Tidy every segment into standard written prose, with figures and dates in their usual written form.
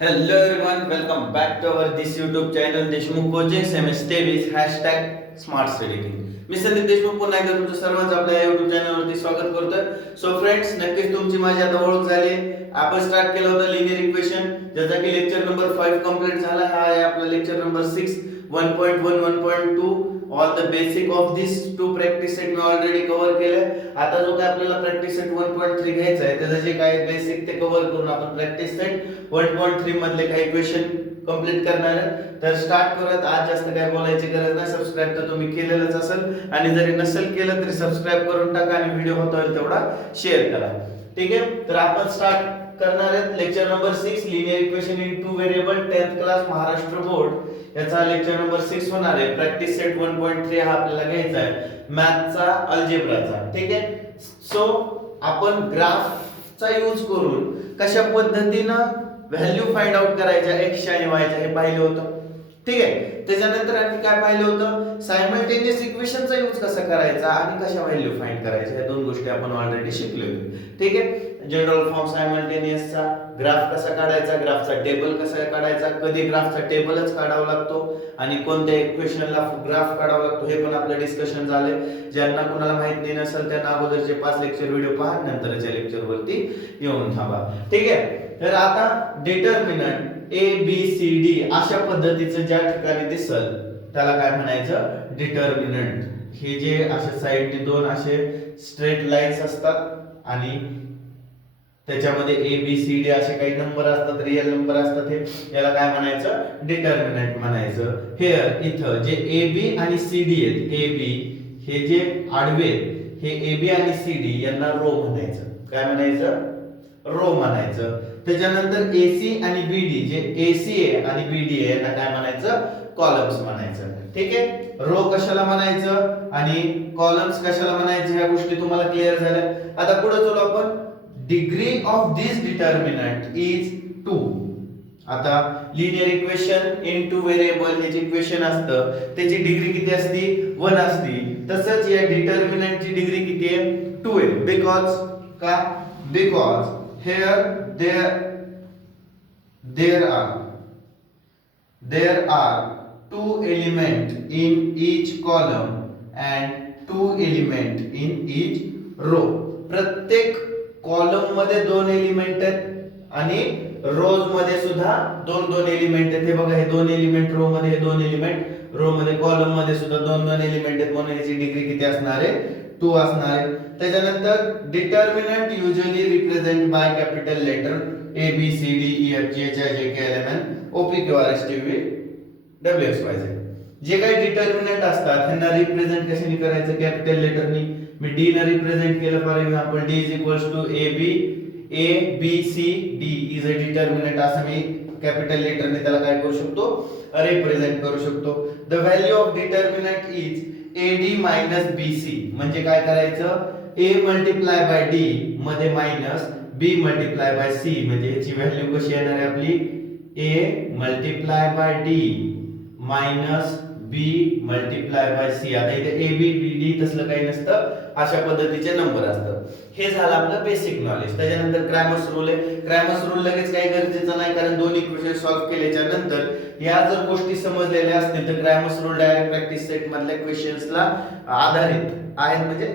Hello everyone, welcome back to our this YouTube channel Deshmukh coaching semester with #smart study king. मी संदीप देशमुख पुन्हा एकदा तुमचं सर्वांचं आपल्या YouTube चॅनलवरती स्वागत करतोय. सो फ्रेंड्स, नक्कीच तुमची माझी आता ओळख झाली. आपण स्टार्ट केलं होतं लिनियर इक्वेशन, ज्याचा की लेक्चर नंबर 5 कंप्लीट झाला. हा आहे आपला lecture number 6 1.1 1.2 all the basic of this to practice set मी ऑलरेडी कव्हर केले. आता जो काय आपल्याला प्रॅक्टिस सेट 1.3 घ्यायचा आहे त्याचे जे काय बेसिक ते कव्हर करून आपण प्रॅक्टिस सेट 1.3 मधले काही इक्वेशन कंप्लीट करणार आहे. तर स्टार्ट करूयात. आज जास्त काय बोलायची गरज नाही. सबस्क्राइब तर तुम्ही केलेलंच असेल आणि जरी नसेल केलं तरी सबस्क्राइब करून टाका आणि व्हिडिओ होता होईल तेवढा शेअर करा. ठीक आहे, तर आपण स्टार्ट करणार आहे lecture number 6 linear equation in two variable 10th class Maharashtra board. याचा लेक्चर नंबर 6 होणार आहे. प्रॅक्टिस सेट 1.3 हा आपल्याला घ्यायचा आहे मॅथचा अल्जेब्राचा. ठीक आहे, सो आपण ग्राफचा यूज करून कशा पद्धतीनं व्हॅल्यू फाइंड आउट करायच्या x आणि y च्या हे पाहिले होतं. ठीक आहे, त्याच्यानंतर आणखी काय पाहिलं होतं, सायमल्टेनियस इक्वेशनचा यूज कसा करायचा आणि कशा व्हॅल्यू फाइंड करायच्या, या दोन गोष्टी आपण ऑलरेडी शिकलेलो. ठीक आहे, जनरल फॉर्म सायमल्टेनियसचा, ग्राफ कसा काढायचा, ग्राफचा टेबल कसा काढायचा, कधी ग्राफचा टेबलच काढावा लागतो आणि कोणत्या इक्वेशनला ग्राफ काढावा लागतो हे पण आपलं डिस्कशन झाले. ज्यांना कोणाला माहित नाही नसेल त्यांना अगोदरचे 5 लेक्चर व्हिडिओ पहा, नंतरच्या लेक्चर वरती येऊन थांबा. ठीक आहे, तर आता determinant A B C D अशा पद्धतीचं ज्या ठिकाणी दिसल त्याला काय म्हणायचं, डिटर्मिनंट. हे जे अशा साइडने दोन असे स्ट्रेट लाईन्स असतात आणि त्याच्यामध्ये ए बी सी डी असे काही नंबर असतात, रियल नंबर असतात, हे याला काय म्हणायचं, डिटर्मिनंट म्हणायचं. हेअर इथं जे ए बी आणि सी डी आहेत, ए बी हे जे आडवे हे ए बी आणि सी डी यांना रो म्हणायचं. काय म्हणायचं, रो म्हणायचं. त्याच्यानंतर एसी आणि बीडी जे एसी आहे आणि बीडी आहे यांना काय म्हणायचं, कॉलम्स म्हणायचं. ठीक आहे, रो कशाला म्हणायचं आणि कॉलम्स कशाला म्हणायचं ह्या गोष्टी तुम्हाला क्लिअर झाल्या. आता पुढे चलो आपण. Degree of this determinant is 2. आता linear equation in two variable हे जे इक्वेशन असतं त्याची डिग्री किती असते, 1 असते. तसंच या डिटर्मिनंटची डिग्री किती आहे, 2 आहे. बिकॉज का, because here there are two element in each column and two element in each row. प्रत्येक कॉलम मध्ये 2 एलिमेंट आहेत आणि रोज मध्ये सुद्धा 2 एलिमेंट आहेत. हे बघा, हे 2 एलिमेंट रो मध्ये, हे 2 एलिमेंट रो मध्ये, कॉलम मध्ये सुद्धा 2 एलिमेंट आहेत म्हणून याची डिग्री किती असणार आहे, 2 असणार आहे. त्याच्यानंतर determinant usually represent by capital letter A B C D E F G H I J K L M N O P Q R S T V W X Y Z. जे काही determinant असतात त्यांना represent कशाने करायचं, capital लेटरनी. मी D ने represent केलं. For example D is equals to A B C D is a determinant असं मी कॅपिटल लेटरने त्याला काय करू शकतो, रिप्रेझेंट करू शकतो. The value of determinant is AD minus BC. म्हणजे काय करायचं, A मल्टिप्लाय बाय D मध्ये minus B multiply by C. म्हणजे याची व्हॅल्यू कशी येणार आहे आपली, A multiply by D minus B multiply by C. आता इथे A B B D तसलं काही नसतं, अशा पद्धतीचे नंबर असतात. हे झालं आपलं बेसिक नॉलेज. त्याच्यानंतर क्रॅमर्स रूल आहे. क्रॅमर्स रूल लगेच काही गरजेचं नाही, कारण दोन इक्वेशन सॉल्व्ह केल्याच्या नंतर या जर गोष्टी समजलेल्या असतील तर Cramer's rule direct practice set मधल्या क्वेश्चन्सला आधारित आहेत. म्हणजे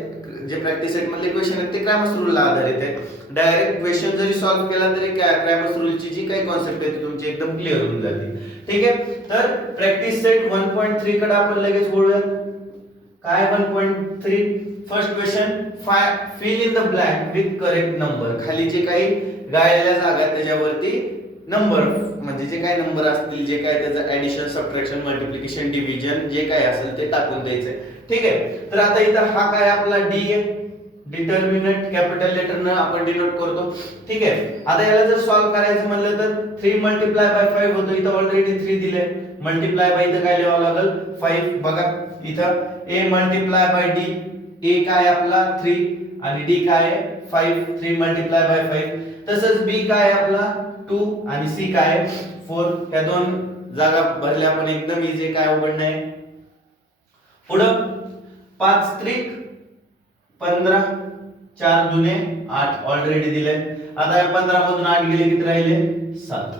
जे प्रॅक्टिस सेट मधले क्वेश्चन आहेत ते क्रॅमर्स रूलला आधारित आहेत. डायरेक्ट क्वेश्चन जरी सॉल्व्ह केला तरी काय क्रॅमर्स रूलची जी काही कॉन्सेप्ट आहे ती तुमची एकदम क्लिअर होऊन जाते. ठीक आहे, तर प्रॅक्टिस सेट 1.3 कडे आपण लगेच बोलूया. काय 1.3, first question, fill in the blank with correct number. खाली जे काही गाळलेल्या जागा त्याच्यावरती नंबर म्हणजे जे काही नंबर असतील, जे काय त्याचं ऍडिशन सबट्रॅक्शन मल्टिप्लिकेशन डिव्हिजन जे काय असेल ते टाकून द्यायचंय. ठीक आहे, तर आता इथं हा काय आपला डी आहे, डिटर्मिनंट कॅपिटल लेटरनं आपण डिनोट करतो. ठीक आहे, आता याला जर सॉल्व्ह करायचं म्हणलं तर 3 मल्टिप्लाय बाय 5 होतं. इथं ऑलरेडी 3 दिले, मल्टिप्लाय बाय इथं काय लिहावं लागेल, 5. बघा इथं a multiply by d, a काय आपला 3 आणि d काय आहे 5. 3 मल्टिप्लाय बाय 5. तसंच b काय आपला 2 आणि c काय 4. या दोन जागा भरल्या आपण एकदम इझी, काय अवघड नाही. पुढं 5 त्रिक 15, 4 दुने 8 ऑलरेडी दिले. आता या 15 मधून 8 गेले किती राहिले, 7.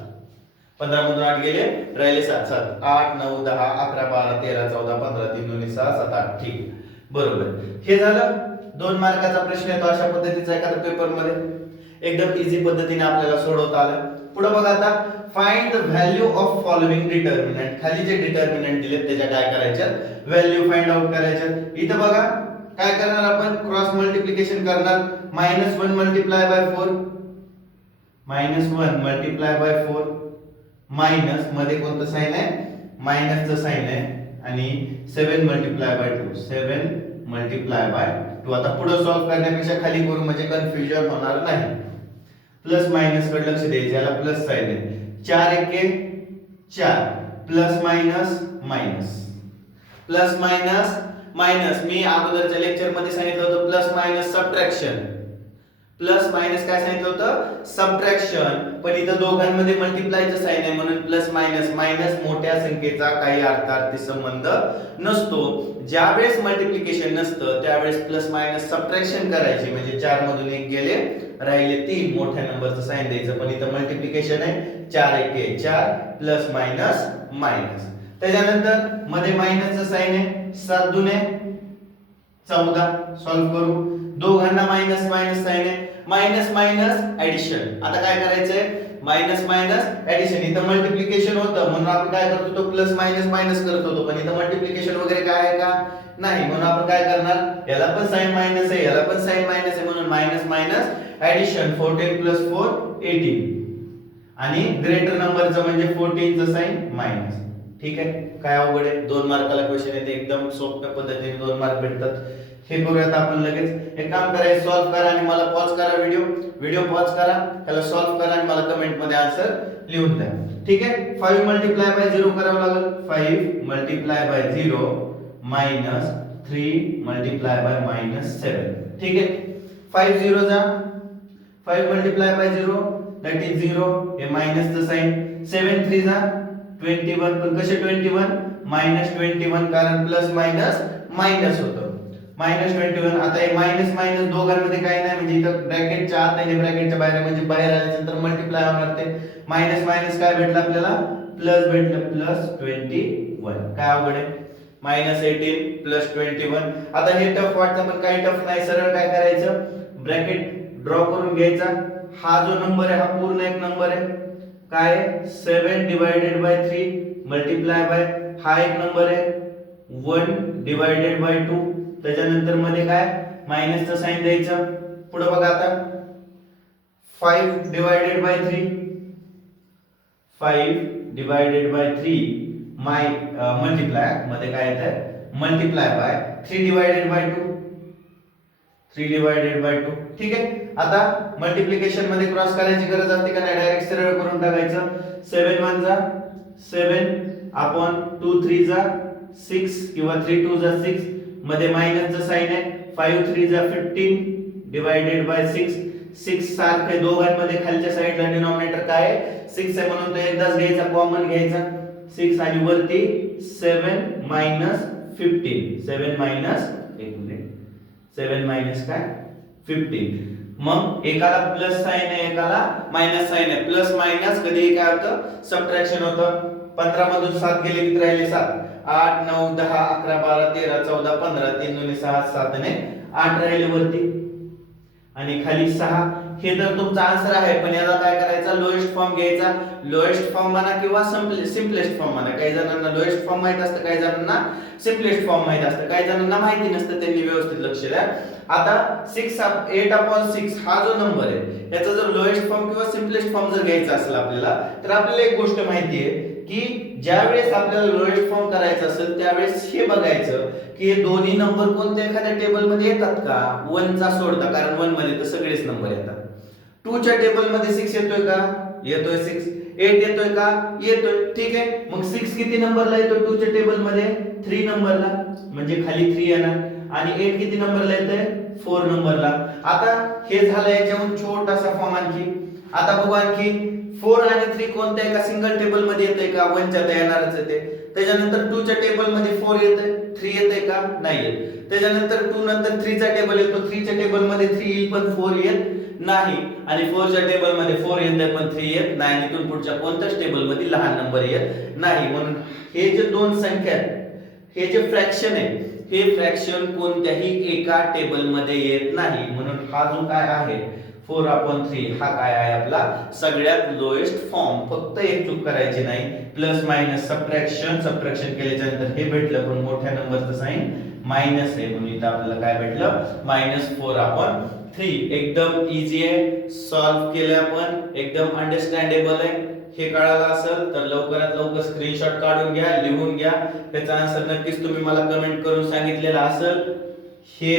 15 मधून 8 गेले, राहिले 7. 7 8 9 10 11 12 13 14 15 3 2 6 7 8. ठीक, बरोबर. हे झालं 2 मार्काचा प्रश्न येतो अशा पद्धतीचा एखाद्या पेपर मध्ये, एकदम इझी पद्धतीने आपल्याला सोडवता आलं. पुढे बघा आता, find the value of following determinant. खाली जे डिटर्मिनंट दिलेत त्याच्या काय करायचं, व्हॅल्यू फाइंड आउट करायचं. इथं बघा काय करणार आपण, क्रॉस मल्टिप्लिकेशन करणार. -1 multiply by 4, -1 multiply by 4, minus मध्ये कोणतं साइन आहे, मायनसचं साइन आहे, आणि 7 मल्टिप्लाय बाय 2, 7 मल्टिप्लाय बाय 2. आता पुढे सॉल्व करण्यापेक्षा खाली करू म्हणजे कन्फ्युजन होणार नाही. प्लस मायनस कडे लक्ष द्यायचं, याला प्लस साइन आहे. 4 एके 4, plus minus minus, plus minus minus. मी अगोदरच्या लेक्चर मध्ये सांगितलं होतं plus minus subtraction. Plus minus काय सांगितलं होतं, सबट्रॅक्शन. पण इथं दोघांमध्ये मल्टिप्लायचं साइन आहे म्हणून प्लस मायनस. मायनस मोठ्या संख्येचा काही अर्थार्थी संबंध नसतो. ज्यावेळेस मल्टिप्लिकेशन नसतं त्यावेळेस प्लस मायनस सबट्रॅक्शन करायची, म्हणजे 4 मधून 1 गेले, राहिले 3, मोठ्या नंबरचं साइन द्यायचं. पण इथं मल्टिप्लिकेशन आहे, 4 एके 4, प्लस मायनस मायनस. त्याच्यानंतर मध्ये मायनसचं साइन आहे, 7 दुने 14. सॉल्व करू, दोघांना मायनस मायनस साइन आहे, मायनस मायनस ऍडिशन. आता काय करायचंय, मायनस मायनस ऍडिशन. इथं मल्टिप्लिकेशन होतं म्हणून आपण काय करत होतो, प्लस मायनस मायनस करत होतो. पण इथं मल्टिप्लिकेशन वगैरे काय आहे का, नाही. म्हणून आपण काय करणार, याला पण साइन मायनस आहे, याला पण साइन मायनस आहे, म्हणून मायनस मायनस ऍडिशन. 14 + 4 18, आणि ग्रेटर नंबरचं म्हणजे 14 चं साइन मायनस. ठीक आहे, काय अवघड आहे, 2 मार्काला क्वेश्चन येते, एकदम सोप्या पद्धतीने 2 मार्क भेटतात. हे करूयात आपण लगेच. एक काम करायचं, सॉल्व करा आणि मला पॉज करा, व्हिडिओ पॉज करा, त्याला सॉल्व करा आणि मला कमेंट मध्ये आन्सर लिहून द्या. ठीक आहे, 5 मल्टिप्लाय बाय 0 करावं लागेल. 5 multiply by 0 minus 3 multiply by -7. ठीक आहे, 5 0 जा, 5 मल्टिप्लाय बाय 0 दॅट इज 0, हे मायनसचं साइन. 7 3 जा 21, पण कसे 21, -21, कारण प्लस मायनस मायनस होतं, -21. आता हे मायनस मायनस दोघांमध्ये काही नाही, म्हणजे इथं ब्रॅकेटच्या आत आहे, ब्रॅकेटच्या बाहेर, म्हणजे बाहेर आल्यानंतर मल्टिप्लाय होणार. ते मायनस मायनस काय भेटलं आपल्याला, प्लस भेटलं, प्लस 21. काय अवघड आहे, -18 प्लस 21. आता हे टफ वाटतं पण काही टफ नाही, सरळ काय करायचं, ब्रॅकेट ड्रॉ करून घ्यायचा. हा जो नंबर आहे हा पूर्ण एक नंबर आहे, काय 7 डिवाइडेड बाय 3 मल्टिप्लाय बाय, हा एक नंबर आहे 1 डिवाइडेड बाय 2. त्याच्यानंतर मध्ये काय, मायनसचं साइन द्यायचं. पुढे बघा आता, 5 divided by 3, 5 divided by 3 multiply मध्ये काय येतं, multiply by 3 divided by 2, 3 divided by 2. ठीक आहे, आता मल्टिप्लिकेशन मध्ये क्रॉस करायची गरज असते का नाही, डायरेक्ट सरळ करून टाकायचं. 7 1 जा 7 अपॉन 2 3 जा 6, किंवा 3 2 जा 6, मध्ये मायनसचं साइन आहे. 5 3 जा 15 डिवाइडेड बाय 6, 6 सारखे दोघांमध्ये खालच्या साइडला डिनॉमिनेटर काय आहे, 6 आहे, म्हणून तो एकदाच घ्यायचा, कॉमन घ्यायचा 6, आणि वरती 7 मायनस 15, 7 मायनस, एक मिनिट, 7 मायनस काय 15. मग एकाला प्लस साइन आहे, एकाला मायनस साइन आहे. प्लस मायनस कधी काय होतं, सबट्रॅक्शन होतं. 15 मधून 7 गेले की राहिले 7, 8 9 10 11 12 13 14 15 3 2 6 7 ने 8 राहिले वरती, आणि खाली 6. हे तर तुमचा आन्सर आहे, पण याला काय करायचा, लोएस्ट फॉर्म घ्यायचा. लोएस्ट फॉर्म म्हणा किंवा सिम्पलेस्ट फॉर्म म्हणा. काही जणांना लोएस्ट फॉर्म माहित असतं, काही जणांना सिम्पलेस्ट फॉर्म माहित असतं, काही जणांना माहिती नसतं, त्यांनी व्यवस्थित लक्ष द्या. आता 8/6 हा जो नंबर आहे याचा जर लोएस्ट फॉर्म किंवा सिम्पलेस्ट फॉर्म जर घ्यायचा असेल आपल्याला, तर आपल्याला एक गोष्ट माहिती आहे की ज्यावेळेस आपल्याला लोएस्ट फॉर्म करायचा असेल त्यावेळेस हे बघायचं की हे दोन्ही नंबर कोणत्या एखाद्या टेबल मध्ये येतात का, 1 चा सोडता, कारण 1 मध्ये तर सगळेच नंबर येतात. 2 च्या टेबल मध्ये 6 येतोय का, येतोय 6. 8 येतोय का, येतोय. ठीक आहे, मग 6 किती नंबरला येतोय 2 च्या टेबल मध्ये, 3 नंबरला, म्हणजे खाली 3 येणार. आणि 8 किती नंबरला येतोय, 4 नंबरला. आता हे झालं याच्याहून छोटासा फॉर्म आणखी. आता बघू आणखी 4 आणि 3 कोणत्या एका सिंगल टेबल मध्ये येतंय का, 1 च्या तर येणारच येते. त्याच्यानंतर 2 च्या टेबल मध्ये 4 येतंय, 3 येतंय का, नाही येत. त्याच्यानंतर 2 नंतर 3 चा टेबल येतो, 3 च्या टेबल मध्ये 3 येईल पण 4 येत नाही. आणि 4 च्या टेबल मध्ये 4 येतंय पण 3 येत नाही आणि इथून पुढच्या कोणत्याच टेबल मध्ये लहान नंबर येत नाही. म्हणून हे जे दोन संख्या आहेत, हे जे फ्रॅक्शन आहे, हे फ्रॅक्शन कोणत्याही एका टेबल मध्ये येत नाही. म्हणून हा जो काय आहे 4/3 हा काय आहे आपला सगळ्यात लोएस्ट फॉर्म. फक्त एक चूक करायची नाही, प्लस मायनस सबट्रॅक्शन केल्याच्या नंतर हे भेटलं पण मोठ्या नंबरचं साइन मायनस आहे म्हणून इथं आपल्याला काय भेटलं -4/3. एकदम इझी आहे, सॉल्व्ह केलं आपण, एकदम अंडरस्टँडेबल आहे. हे कळालं असेल तर लवकरात लवकर स्क्रीनशॉट काढून घ्या, लिहून घ्या. त्याचा आन्सर नक्कीच तुम्ही मला कमेंट करून सांगितलेला असेल. हे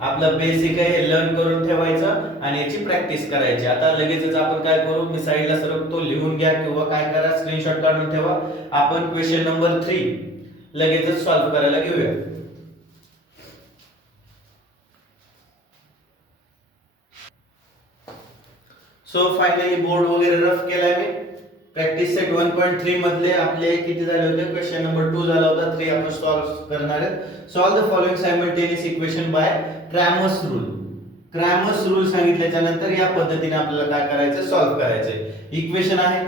आपलं बेसिक आहे, हे लर्न करून ठेवायचं आणि याची प्रॅक्टिस करायची. आता लगेचच आपण काय करू, मी साइडला सरकतो, लिहून घ्या किंवा काय करा स्क्रीनशॉट काढून ठेवा. आपण क्वेश्चन नंबर 3 लगेचच सॉल्व्ह करायला घेऊया. सो फायनली बोर्ड वगैरे रफ केलाय मी. प्रॅक्टिस सेट 1.3 मधले आपले किती झाले होते, क्वेश्चन नंबर 2 झाला होता, 3 आपण सॉल्व्ह करणार आहेत. Solve the following simultaneous equation by Cramer's rule. Cramer's rule सांगितल्याच्या नंतर या पद्धतीने आपल्याला काय करायचं, सॉल्व्ह करायचं. इक्वेशन आहे,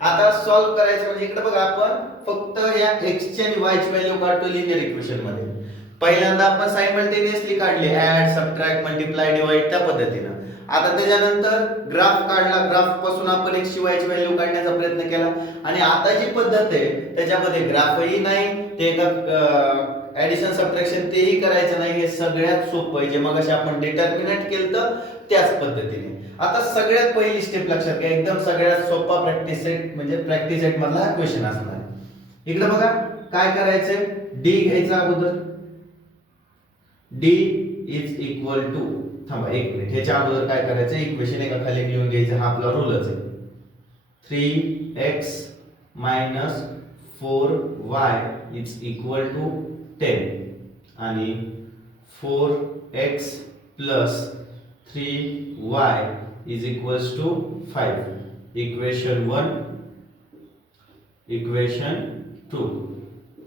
आता सॉल्व्ह करायचं म्हणजे इकडे बघा आपण फक्त या x ची आणि y ची व्हॅल्यू काढतो लिनियर इक्वेशन मध्ये. पहिल्यांदा आपण सायमल्टेनियसली काढले, ऍड सबट्रॅक्ट मल्टिप्लाय डिवाइड त्या पद्धतीने. आता त्याच्यानंतर ग्राफ काढला, ग्राफ पासून आपण x ची y ची व्हॅल्यू काढण्याचा प्रयत्न केला आणि आता जी पद्धत आहे त्याच्यामध्ये ग्राफही नाही, ते एका ऍडिशन सबट्रॅक्शन तेही करायचं नाही. हे सगळ्यात सोपं आहे, जे मगाशी आपण डिटर्मिनंट केलं त्याच पद्धतीने. आता सगळ्यात पहिली स्टेप लक्षात घ्या, एकदम सगळ्यात सोपा प्रॅक्टिस सेट म्हणजे प्रॅक्टिस सेट मधला हा क्वेश्चन असणार आहे. इकडे बघा काय करायचंय, d घ्यायचा अगोदर. d इज इक्वल टू, थांबा एक मिनिट, ह्याच्या अगोदर काय करायचं, इक्वेशन एका खाली लिहून घ्यायचं, हा आपला रूलच आहे. 3x - 4y is equal to 10 आणि 4x + 3y is equals to 5. Equation 1, equation 2.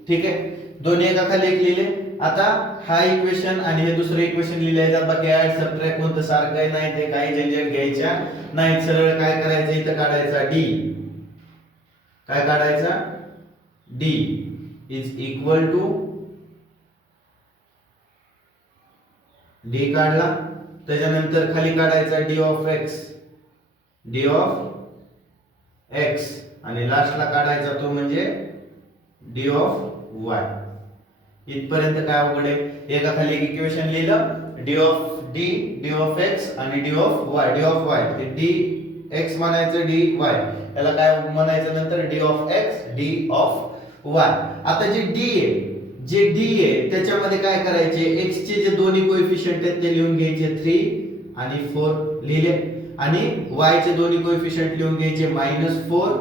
ठीक आहे, दोन्ही एका खाली एक लिहिले. आता हा इक्वेशन आणि हे दुसरे इक्वेशन लिहिले जातात. बाकी ऍड सबट्रॅक्ट कोणतं सारखं आहे नाही, ते काही झंझट घ्यायच्या नाही. सरळ काय करायचं, इथं काढायचा d. काय काढायचा, d is equal to, d काढला. त्याच्यानंतर खाली काढायचा d ऑफ x आणि लास्टला काढायचा तो म्हणजे d ऑफ y. इथपर्यंत काय अवघड आहे, एका खाली एक इक्वेशन लिहिलं, d ऑफ x आणि d ऑफ y. हे d x म्हणायचं, dy याला काय म्हणायचं नंतर d of x, d of y. आता जे d आहे त्याच्यामध्ये काय करायचे, x चे जे दोन्ही कोएफिशिएंट आहेत ते लिहून घ्यायचे, 3 आणि 4 लिहिले, आणि y चे दोन्ही कोएफिशिएंट लिहून घ्यायचे, -4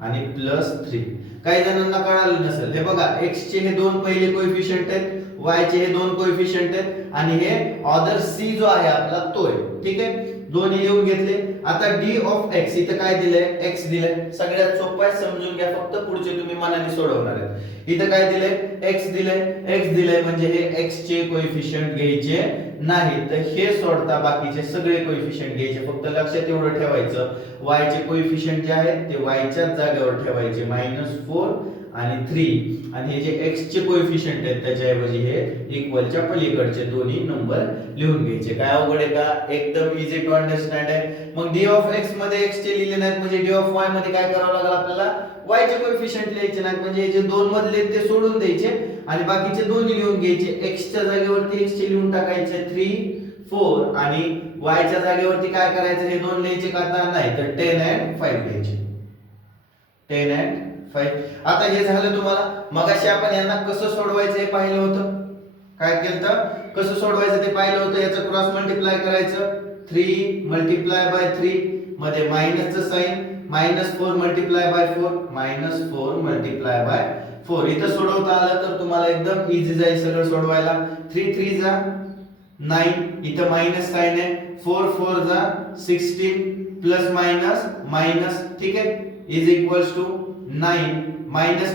आणि +3. काही जणांना कळालं नसेल, हे बघा x चे हे दोन पहिले कोएफिशिएंट आहेत, y चे हे दोन कोएफिशिएंट आहेत आणि हे ऑर्डर c जो आहे आपला तो आहे. ठीक आहे, दोन्ही लिहून घेतले. आता d ऑफ x इथं काय दिलंय, x दिलंय. सगळ्यात सोपं आहे, समजून घ्या, फक्त पुढचे तुम्ही मनाने सोडवणार आहेत. इथं काय दिलंय, x दिलंय म्हणजे हे x चे कोएफिशिएंट घ्यायचे नाही, तर हे सोडता बाकीचे सगळे कोएफिशिएंट घ्यायचे. फक्त लक्षात एवढं ठेवायचं, y चे कोएफिशिएंट जे आहेत ते y च्याच जागेवर ठेवायचे, -4 आणि 3, आणि हे जे x चे कोएफिशिएंट आहेत त्याच्याऐवजी हे इक्वलच्या पलीकडचे दोन्ही नंबर लिहून घ्यायचे. काय अवघड आहे का, एकदम इझी टू अंडरस्टँड आहे. मग d ऑफ x मध्ये x चे लिहिले नाहीत म्हणजे d ऑफ y मध्ये काय करावं लागेल आपल्याला, y चे कोएफिशिएंट लिहायचे नाहीत म्हणजे हे जे दोन मधले ते सोडून द्यायचे आणि बाकीचे दोन्ही लिहून घ्यायचे. x च्या जागेवरती x चे लिहून टाकायचे 3, 4 आणि y च्या जागेवरती काय करायचं, हे दोन लिहायचे का नाही, तर 10 and 5 लिहायचे, 10 and 5. आता हे झालं तुम्हाला. मगाशी आपण यांना कसं सोडवायचं हे पाहिलं होतं, काय केलं, कसं सोडवायचं ते पाहिलं होतं. याचं क्रॉस मल्टिप्लाय करायचं, 3 × 3 मध्ये मायनसचं साइन, -4 × 4 -4 × 4. इथं सोडवता आलं तर तुम्हाला एकदम इझी जाईल सगळं सोडवायला. 3 3 जा 9, इथं मायनस साइन आहे, 4 4 जा 16 प्लस मायनस. ठीक आहे, is equals to 9 minus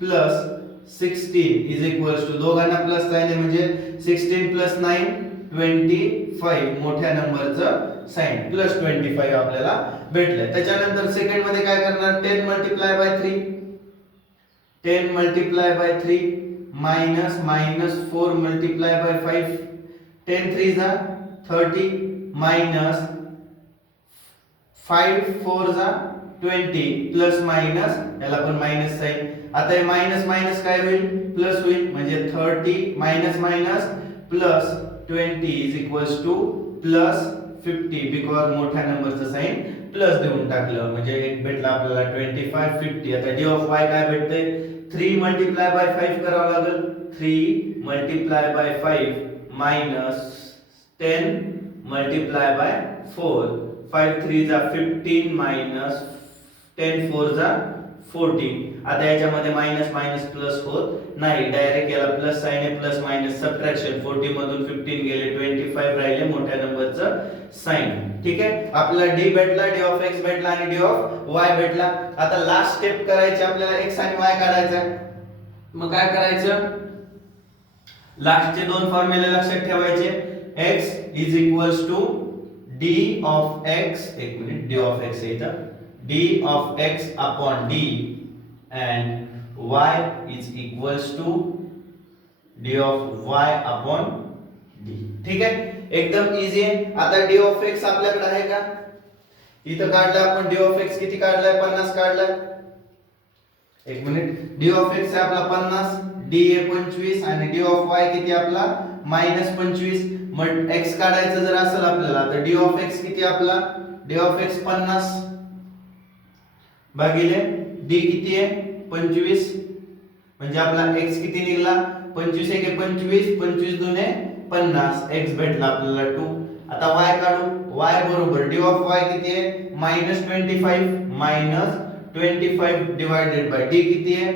plus 16 is equals to, दोघांना प्लस साइन आहे म्हणजे 16 + 9 25 मोठ्या नंबरचं साइन प्लस 25 आपल्याला भेटलं. त्याच्यानंतर सेकंड मध्ये काय करणार 10 multiply by 3 10 multiply by 3 minus 4 multiply by 5 10 3 जा 30 माइनस 5 4 जा 20 प्लस माइनस याला पण माइनस साइन. आता हे माइनस माइनस काय होईल प्लस होईल म्हणजे 30 minus minus plus 20 is equals two plus 50 because मोठ्या नंबरचं साइन प्लस देऊन टाकलं म्हणजे एक भेटला आपल्याला 25 50. आता d ऑफ y काय भेटते 3 मल्टिप्लाय बाय 5 करावं लागेल 3 multiply by 5 minus 10 multiply by 4 5 3 जा 15 माइनस 10 4 जा 14. आता याच्यामध्ये माइनस माइनस प्लस होत नाही डायरेक्ट याला प्लस साइन आहे प्लस माइनस सबट्रॅक्शन 40 मधून 15 गेले 25 राहिले मोठ्या नंबरचं साइन. ठीक आहे आपल्याला d भेटला d ऑफ x भेटला आणि d ऑफ y भेटला. आता लास्ट स्टेप करायची आपल्याला x आणि y काढायचा आहे. मग काय करायचं लास्टचे दोन फॉर्म्युले लक्षात ठेवायचे x is equals to d of x एक मिनिट d ऑफ x इथं d of x upon d and y is equals to d of y upon d. ठीक आहे एकदम इझी आहे. आता d of x आपल्याकडे आहे का इथं काढलाय आपण d of x किती काढलाय 50 काढलाय. एक मिनिट d of x आहे आपला 50 d आहे 25 आणि d of y किती आपला -25. मग x काढायचं जर असेल आपल्याला तर d of x किती आपला d of x 50 भागिले d किती आहे 25 म्हणजे आपला x किती निघाला 25 1 25 25 दुने 50 x भेटला आपल्याला 2. आता y काढू y बरोबर d ऑफ y किती आहे -25 डिवाइडेड बाय d किती आहे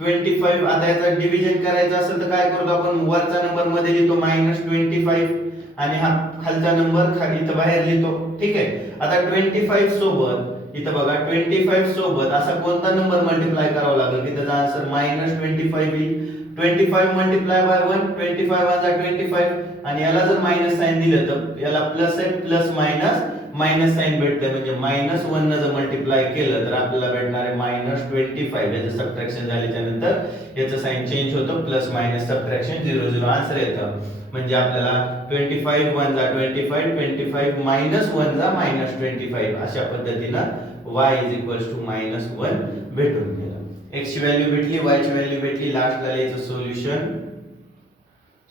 25. आता याचा डिवीजन करायचा असेल तर काय करतो आपण वरचा नंबर मध्ये लिहितो -25 आणि हा खालचा नंबर खाली इथं बाहेर लिहितो. ठीक आहे आता 25 सोबत इथं बघा 25 सोबत असा कोणता नंबर मल्टिप्लाय करावा लागेल की त्याचा आन्सर -25 येईल. 25 मल्टिप्लाय बाय 1 25 1 जा 25 आणि याला जर मायनस साइन दिलं तर याला प्लस आहे प्लस मायनस साइन भेटते म्हणजे -1 ने जर मल्टिप्लाय केलं तर आपल्याला भेटणार आहे -25. याचं सबट्रॅक्शन झाल्याच्या नंतर याचं साइन चेंज होतं प्लस मायनस सबट्रॅक्शन 0 0 आन्सर येतं म्हणजे आपल्याला 25 1 जा 25 25 -1 जा -25 अशा पद्धतीने y -1 भेटून गेलं. x ची व्हॅल्यू भेटली y ची व्हॅल्यू भेटली. लास्टला लिहायचं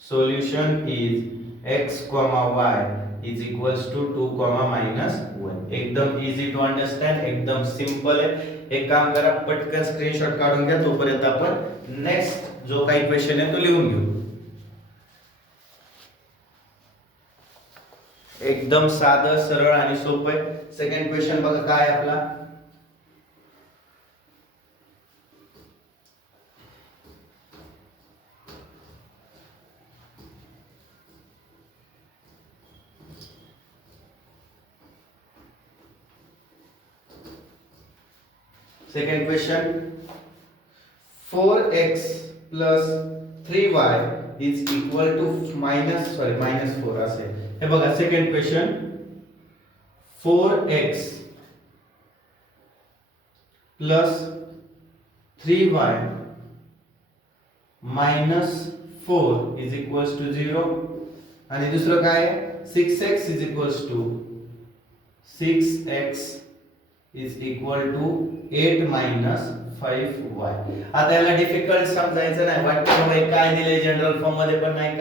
solution is x, y is equals to 2, -1. एकदम इझी टू अंडरस्टँड एकदम सिंपल आहे. एक काम करा पटकन स्क्रीनशॉट काढून घ्या तोपर्यंत आपण नेक्स्ट जो काही क्वेश्चन आहे तो लिहून घेऊ. एकदम साधं सरळ आणि सोपं आहे. सेकंड क्वेश्चन बघा काय आपला second question 4x plus 3y is equal to -4 असे. हे बघा second question 4x plus 3y -4 is equals to 0 आणि दुसरं काय 6x is equals to 6x is equal to 8 5y. आता याला डिफिकल्ट समजायचं नाही वाटतं भाई काय दिले जनरल फॉर्म मध्ये पण नाही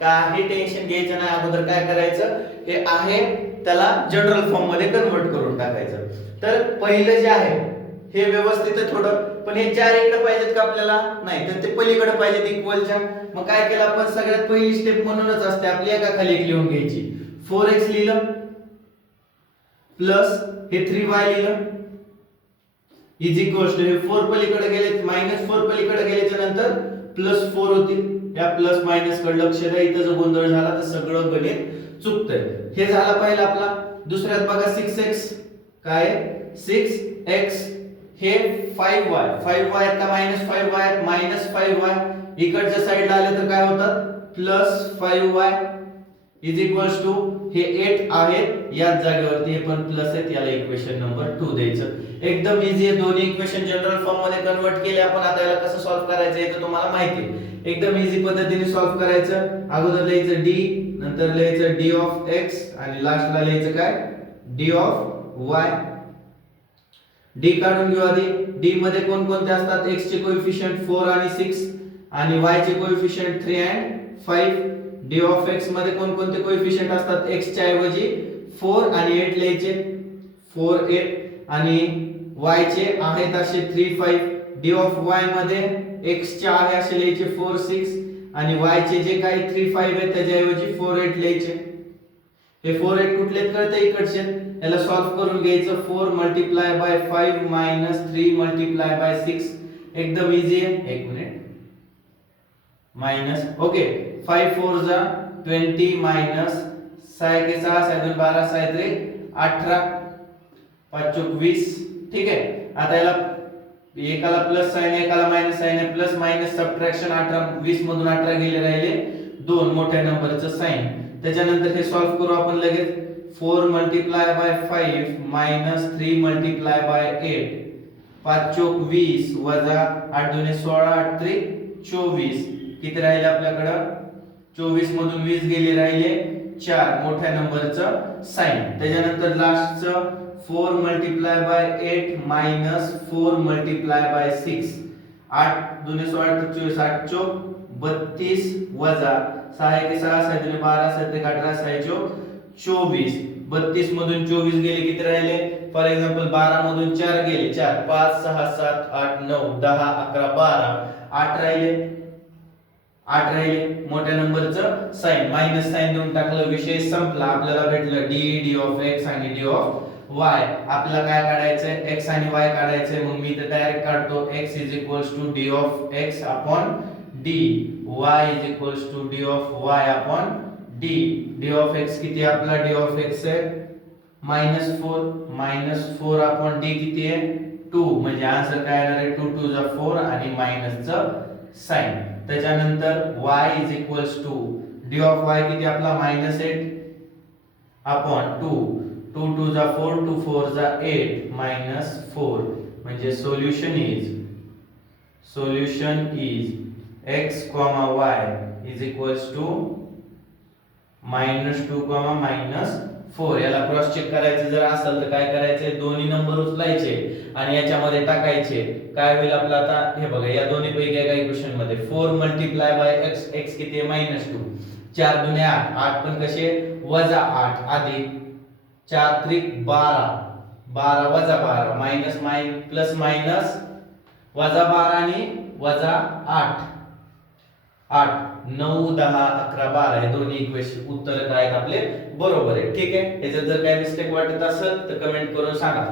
काही टेन्शन घ्यायचं नाही. अगोदर काय करायचं हे आहे त्याला जनरल फॉर्म मध्ये कन्वर्ट करून टाकायचं. तर पहिलं जे आहे हे व्यवस्थित आहे थोडं पण हे चार इकडे पाहिजेत का आपल्याला नाही तर ते पलीकडे पाहिजेत इक्वलच्या. मग काय केलं आपण सगळ्यात पहिली स्टेप म्हणूनच असते आपली एका खाली एक लिहून घ्यायची. 4x लिहिलं प्लस हे 3y लिहिलं इज इक्वल्स टू हे 4 पलीकडे गेले -4 पलीकडे गेल्याच्या नंतर +4 होतील. या प्लस मायनस कडे लक्ष द्या. इथं जर गोंधळ झाला तर सगळं गणित चुकतंय. हे झाला पहिला आपला. दुसऱ्यात बघा 6x काय 6x हे 5y आहेत का -5y आहेत -5y इकडच्या साइडला आले तर काय होतात +5y इज इक्वल्स टू हे 8 आहेत याच जागेवरती हे पण प्लस आहेत, याला इक्वेशन नंबर 2 द्यायचं. एकदम इझी आहे. दोन्ही इक्वेशन जनरल फॉर्म मध्ये कन्वर्ट केले आपण. आता याला कसं सॉल्व्ह करायचं हे तर तुम्हाला माहिती आहे. एकदम इझी पद्धतीने सॉल्व्ह करायचं. अगोदर लिहायचं d, नंतर लिहायचं d ऑफ x आणि लास्टला लिहायचं काय d ऑफ y. d काढून घेऊ आधी. d मध्ये कोण कोणते असतात? x चे कोएफिशिएंट 4 आणि 6 आणि y चे कोएफिशिएंट 3 आणि 5. d ऑफ x मध्ये कोण कोणते कोएफिशिएंट असतात? x च्या ऐवजी 4 आणि 8 लिहायचे. 4 8 आणि y चे आहेत असे 3 5. d ऑफ y मध्ये x चे आहे असे लिहायचे 4 6 आणि y चे जे काही 3 5 आहे त्याच्या ऐवजी 4 8 लिहायचे. हे 4 8 कुठले कळते इकडचे? याला सॉल्व्ह करून घ्यायचं. 4 multiply by 5 minus 3 multiply by 6. एकदम इझी आहे. एक मिनिट. मायनस ओके 5 4 जा 20 मायनस 6 के 6 7 12 6 3 18 5 चौक 20. ठीक आहे. आता याला एकाला प्लस साइन आहे एकाला मायनस साइन आहे. प्लस मायनस सबट्रॅक्शन 18 20 मधून 18 गेले राहिले 2 मोठ्या नंबरचं साइन. त्याच्यानंतर हे सॉल्व्ह करू आपण लगेच. 4 multiply by 5 minus 3 multiply by 8 5 चौक 20 वजा 8 दुने 16 8 3 24. किती राहिले आपल्याकडं? 24 मधून 20 गेले राहिले 4 मोठ्या नंबरचं साइन. त्याच्यानंतर लास्टचं 4 multiply by 8 minus 4 multiply by 6 8 दुने 16 24 8 चौक 32 वजा 6 1 6 7 दुने 12 7 1 18 6 चौक 24. 32 मधून 24 गेले किती राहिले? फॉर एक्झाम्पल 12 मधून 4 गेले 4 5 6 7 8 9 10 11 12 8 राहिले मोठ्या नंबरचं साइन. मायनस साइन देऊन टाकलं विषय संपला. आपल्याला भेटलं d ऑफ x आणि d ऑफ y. आपल्याला काय काढायचंय? x आणि y काढायचंय. मग मी इथे डायरेक्ट काढतो. x d of x upon d, y d of y upon d. d of x किती आपला? d ऑफ x आहे -4 अपॉन d किती आहे? 2. म्हणजे आन्सर काय येणार आहे? 2 2 4 आणि मायनसचं साइन. त्याच्यानंतर y d ऑफ y किती आपला? -8 अपॉन 2 2 2 4 2 4 8 -4. म्हणजे सोल्युशन इज x, y -2, -4. याला क्रॉस चेक करायचं जर असेल तर काय करायचंय? दोन्ही नंबर उचलायचे आणि याच्यामध्ये टाकायचे. काय होईल आपलं आता? हे बघा या दोन्ही पैकी एका इक्वेशन मध्ये 4 मल्टिप्लाय बाय x, x किती आहे? -2. 4 दुने 8 8 पण कसे? वजा 8 अधिक 4 त्रिक 12 12 वजा 12 मायनस प्लस मायनस वजा 12 आणि वजा 8 8 9 10 11 12 हे दोन्ही इक्वेशन उत्तर काय आहेत आपले? बरोबर आहे. ठीक आहे. याच्यात जर काही मिस्टेक वाटत असेल तर कमेंट करून सांगा.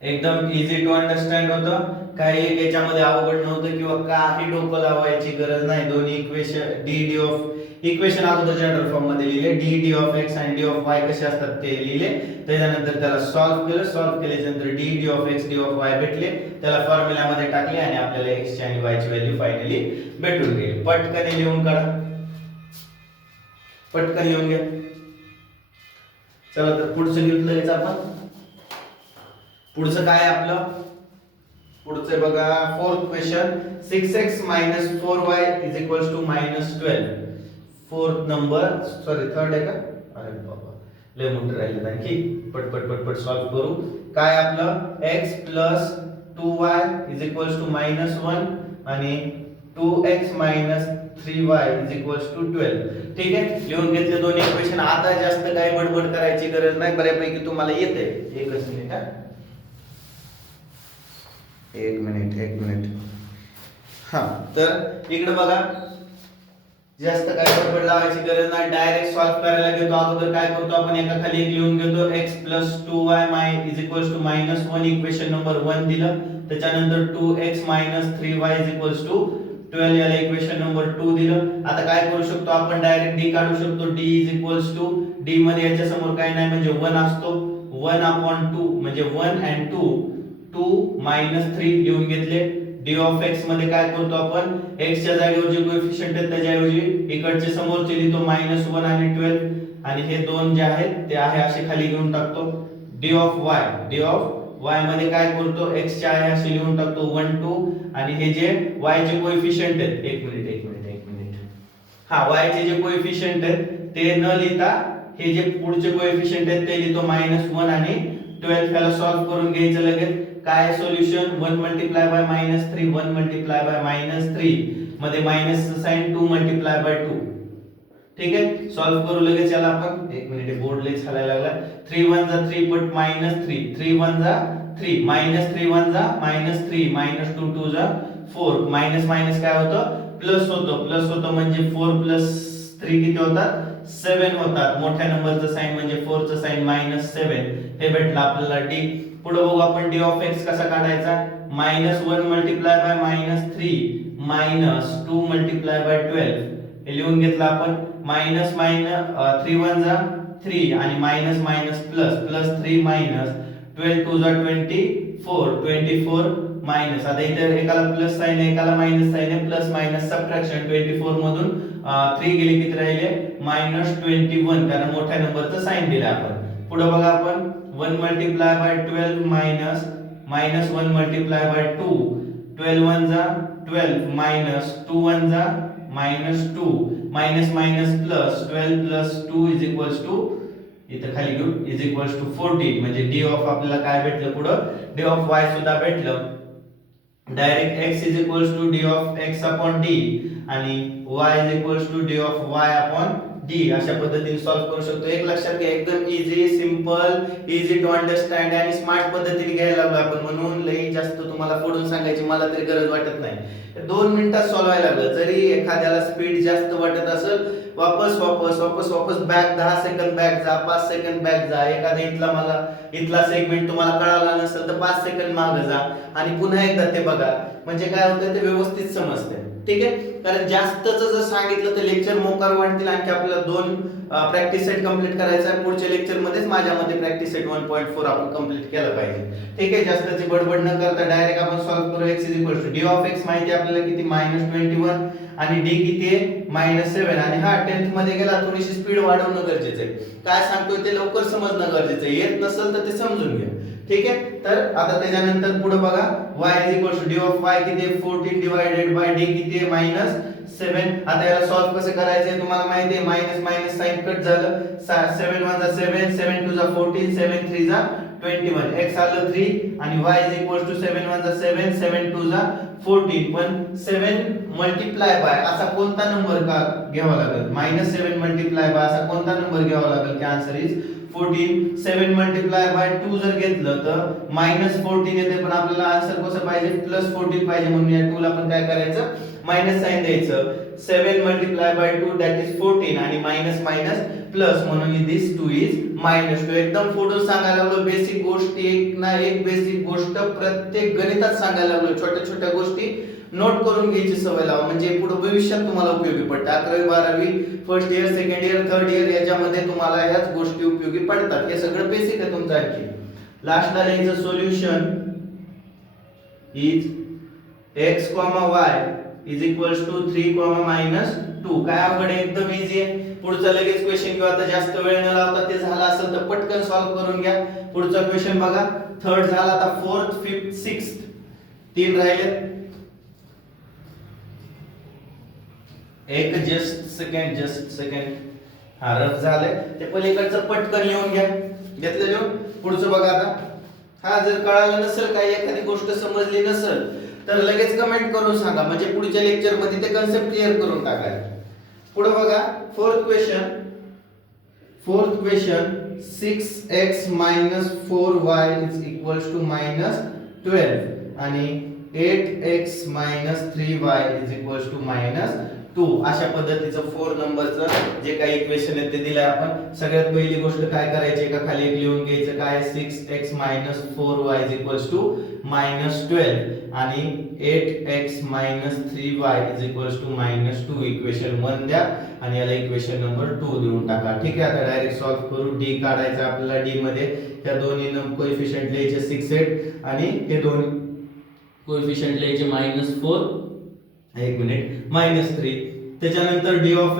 एकदम इझी टू अंडरस्टँड होतं. काही एक याच्यामध्ये अवघड नव्हतं किंवा काही डोकं लावायची गरज नाही. दोन्ही इक्वेशन d ऑफ इक्वेशन अगोदर जनरल फॉर्म मध्ये लिहिले. d ऑफ x आणि d ऑफ y कसे असतात ते लिहिले. त्याच्यानंतर त्याला सॉल्व्ह केलं. सॉल्व्ह केल्यानंतर d of x d of y भेटले. त्याला फॉर्म्युल्यामध्ये टाकले आणि आपल्याला x ची आणि y ची व्हॅल्यू फायनली भेटून गेली. पटकन लिहून काढा. पटकन लिहून घ्या. चला तर पुढचं घेतलं याचं आपण. पुढचं काय आपलं? पुढचं बघा 4th question. 6x - 4y -12. 4th number sorry 3rd आहे का? अरे बाबा लय मोठं राहिलं. आणखी पट सॉल्व्ह करू. काय आपलं? x 2y -1 आणि 2x - 3y 12. ठीक आहे. लिहून घेतले दोन्ही इक्वेशन. आता जास्त काही बडबड करायची गरज नाही. बऱ्यापैकी तुम्हाला येते. एकच मिनिट हा. एक मिनिट. हा तर इकडे बघा जास्त काय बडबड लावायची गरज नाही. डायरेक्ट सॉल्व्ह करायला घेतो. अगोदर काय करतो आपण? एका खाली एक लिहून घेतो. x 2y -1 इक्वेशन नंबर 1 दिलं. त्याच्यानंतर 2x - 3y 12 याला इक्वेशन नंबर 2 दिलं. आता काय करू शकतो आपण? डायरेक्ट d काढू शकतो. d मध्ये याच्या समोर काय नाही म्हणजे 1 असतो. 1/2 म्हणजे 1 and 2 2 - 3 लिहून घेतले. डी ऑफ एक्स मध्ये काय करतो आपण x च्या जागेवर जे कोएफिशिएंट आहेत त्याच्याऐवजी इकडचे समोरचे लिहितो -1 आणि 12 आणि हे दोन जे आहेत ते आहे असे खाली घेऊन टाकतो. डी ऑफ y मध्ये काय करतो x च्या आहे असे लिहून टाकतो 1 2 आणि हे जे y चे कोएफिशिएंट आहेत एक मिनिट हा y चे जे कोएफिशिएंट आहेत ते न लिहिता हे जे पुढचे कोएफिशिएंट आहेत ते लिहितो -1 आणि 12 त्याला सॉल्व्ह करून घ्यायचं लगेच. काय solution 1 multiply by -3 1 multiply by -3 मध्ये मायनस साइन 2 मल्टिप्लाय बाय 2. ठीक आहे सॉल्व्ह करू लगेच याला आपण. एक मिनिट बोर्ड लेच खालायला लागला. 3 1 जा 3 पट -3 3 1 जा 3 -3 1 जा -3 -2 2 जा 4 मायनस मायनस काय होतं प्लस होतं म्हणजे 4 प्लस 3 किती होतात 7 होतात. मोठ्या नंबरचं साइन म्हणजे 4 चं साइन -7 हे भेटलं आपल्याला डी. पुढे बघू आपण डी ऑफ एक्स कसा काढायचा. -1 मल्टिप्लाय बाय -3 -2 मल्टिप्लाय बाय 12 हे लिहून घेतलं आपण. मायनस 3 1 जा 3 आणि minus minus plus plus 3 minus 12 2 जा 24 मायनस. आता इथे एकाला प्लस साइन आहे एकाला मायनस साइन आहे. प्लस मायनस सबट्रॅक्शन 24 मधून 3 गेले किती राहिले -21 कारण मोठ्या नंबरचं साइन दिलं आपण. पुढे बघा आपण 1 multiply by 12 minus 1 multiply by 2 12 1 जा 12 मायनस 2 1 जा -2 minus minus plus 12 plus 2 is equals to इथे खाली घेऊ इज इक्वल्स टू 14 म्हणजे डी ऑफ आपल्याला काय भेटलं पुढं डी ऑफ y सुद्धा भेटलं. Direct x is equals to d of x upon d आणि y is equals to d of y upon d अशा पद्धतीने सॉल्व्ह करू शकतो. एक लक्षात घ्या एकदम easy simple easy to understand आणि स्मार्ट पद्धतीने घ्यायला लागलो आपण म्हणून लई जास्त तुम्हाला फोडून सांगायची मला तरी गरज वाटत नाही. 2 मिनिटात सॉल्व्ह व्हायला लागलं. जरी एखाद्याला स्पीड जास्त वाटत असेल वापस बॅक 10 सेकंद बॅक जा 5 सेकंद बॅक जा. एखादा इथला सेगमेंट तुम्हाला कळाला नसेल तर 5 सेकंद मागे जा आणि पुन्हा एकदा ते बघा म्हणजे काय होतं ते व्यवस्थित समजते. ठीक आहे कारण जास्तच जर सांगितलं तर लेक्चर मोकार वाटतील आणखी आपल्याला 2 प्रॅक्टिस सेट कंप्लीट करायचा आहे. पुढच्या लेक्चर मध्येच माझ्या मते प्रॅक्टिस सेट 1.4 आपण कंप्लीट केलं पाहिजे. ठीक आहे जास्तची बडबड न करता डायरेक्ट आपण सॉल्व्ह करू. x डी ऑफ x माहिती आपल्याला किती -21 आणि d किती आहे -7 आणि हा 10th मध्ये गेला थोडीशी स्पीड वाढवणं गरजेचं आहे. काय सांगतोय ते लवकर समजणं गरजेचं आहे. येत नसेल तर ते समजून घ्या. ठीक आहे तर आता त्याच्यानंतर पुढे बघा y डी ऑफ y किती आहे 14 डिवाइडेड बाय d किती आहे -7. आता याला सॉल्व्ह कसं करायचं तुम्हाला माहिती आहे मायनस मायनस साइन कट झालं 7 1 जा 7 7 2 जा 14 7 3 जा 21 x आलं 3 आणि y 7 1 जा 7 7 2 जा 14 पण 7 मल्टिप्लाय बाय असा कोणता नंबर का घ्यावा लागेल -7 मल्टिप्लाय बाय असा कोणता नंबर घ्यावा लागेल की आन्सर इज 14. 7 मल्टिप्लाय बाय 2 जर घेतलं तर -14 येते पण आपल्याला आन्सर कसं पाहिजे +14 पाहिजे म्हणून या 2 ला आपण काय करायचं मायनस साइन द्यायचं. 7 मल्टिप्लाय बाय 2 दॅट इज 14 आणि मायनस मायनस प्लस म्हणून दिस 2 इज -2. एकदम फोडून सांगायला लागलो बेसिक गोष्टी एक ना एक बेसिक गोष्ट प्रत्येक गणितात सांगायला लागलो. छोट्या छोट्या गोष्टी नोट करून घ्यायची सवय लावा म्हणजे पुढे भविष्यात तुम्हाला उपयोगी पडतात. 11वी 12वी first year second year third year याच्यामध्ये तुम्हाला ह्याच गोष्टी उपयोगी पडतात. हे सगळं बेसिक आहे तुमचं. आणखी लास्टला लिहायचं solution is x, y is equals to 3, -2. काय अवघड आहे एकदम इझी आहे. पुढचा लगेच क्वेश्चन किंवा आता जास्त वेळ न लावता ते झालं असेल तर पटकन सॉल्व्ह करून घ्या. पुढचा क्वेश्चन बघा थर्ड झाला आता 4th 5th 6th 3 राहिले. एक जस्ट सेकंड हा रफ झालंय ते पलीकडचं पटकन लिहून घ्या. घेतलं लिहून पुढचं बघा आता. हा जर कळालं नसेल काही एखादी गोष्ट समजली नसेल तर लगेच कमेंट करून सांगा म्हणजे पुढच्या लेक्चर मध्ये ते कन्सेप्ट क्लिअर करून टाकायला. पुढे बघा fourth question 6x - 4y is equals to -12 आणि 8x - 3y is equals to -2. अशा पद्धतीचं 4 नंबरचं जे काही इक्वेशन आहे ते दिलंय आपण. सगळ्यात पहिली गोष्ट काय करायची एका खाली एक लिहून घ्यायचं काय 6x - 4y is equals to -12 आणि 8x - 3y is equals to -2. Equation 1 द्या आणि याला इक्वेशन नंबर 2 देऊन टाका. ठीक आहे आता डायरेक्ट सॉल्व्ह करू. d काढायचा आपल्याला. d मध्ये या दोन्ही कोएफिशिएंट लिहायचे 6 8 आणि हे दोन कोएफिशियंट लिहायचे -4 एक मिनिट -3. त्याच्यानंतर d ऑफ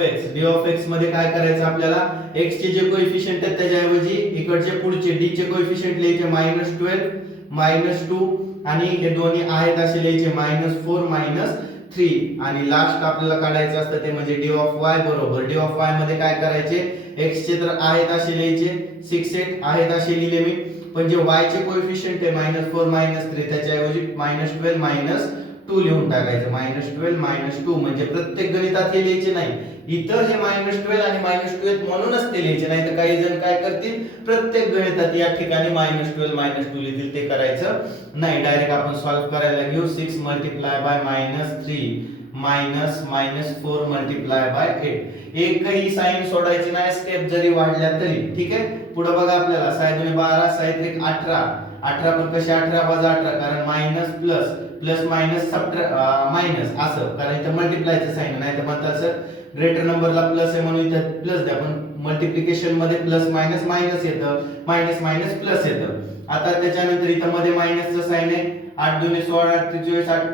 x मध्ये काय करायचं आपल्याला x चे जे कोएफिशियंट आहेत त्याच्याऐवजी इकडचे पुढचे d चे कोएफिशियंट लिहायचे -12 -2 आणि हे दोन्ही आहेत असे लिहायचे -4 -3 आणि लास्ट आपल्याला काढायचं असतं ते म्हणजे d ऑफ y बरोबर d ऑफ y मध्ये काय करायचे x चे तर आहेत असे लिहायचे 6 8 आहेत असे लिहिले मी पण जे y चे कोएफिशियंट आहे -4 -3 त्याच्याऐवजी -12 -2 लिहून टाकायचं -12 -2 म्हणजे प्रत्येक गणितात हे लिहायचे नाही इथं हे -12 आणि -2 म्हणूनच ते लिहायचे नाही तर काही जण काय करतील प्रत्येक गणितात या ठिकाणी -12 -2 लिहितील ते करायचं नाही डायरेक्ट आपण सॉल्व्ह करायला घेऊ 6 मल्टिप्लाय बाय -3 -4 मल्टिप्लाय बाय 8 एकही साइन सोडायची नाही स्टेप जरी वाढल्या तरी ठीक आहे पुढे बघा आपल्याला 6 2 12 6 3 18 18 पण कसे 18 वजा 18 कारण मायनस प्लस मायनस मायनस असं कारण इथे मल्टिप्लायचं साइन नाही तर म्हणतात सर ग्रेटर नंबरला प्लस आहे म्हणून इथे प्लस द्या पण मल्टिप्लिकेशन मध्ये प्लस मायनस मायनस येतं मायनस मायनस प्लस येतं आता त्याच्यानंतर इथं मध्ये मायनसचं साइन आहे 8 2 16 8 23 8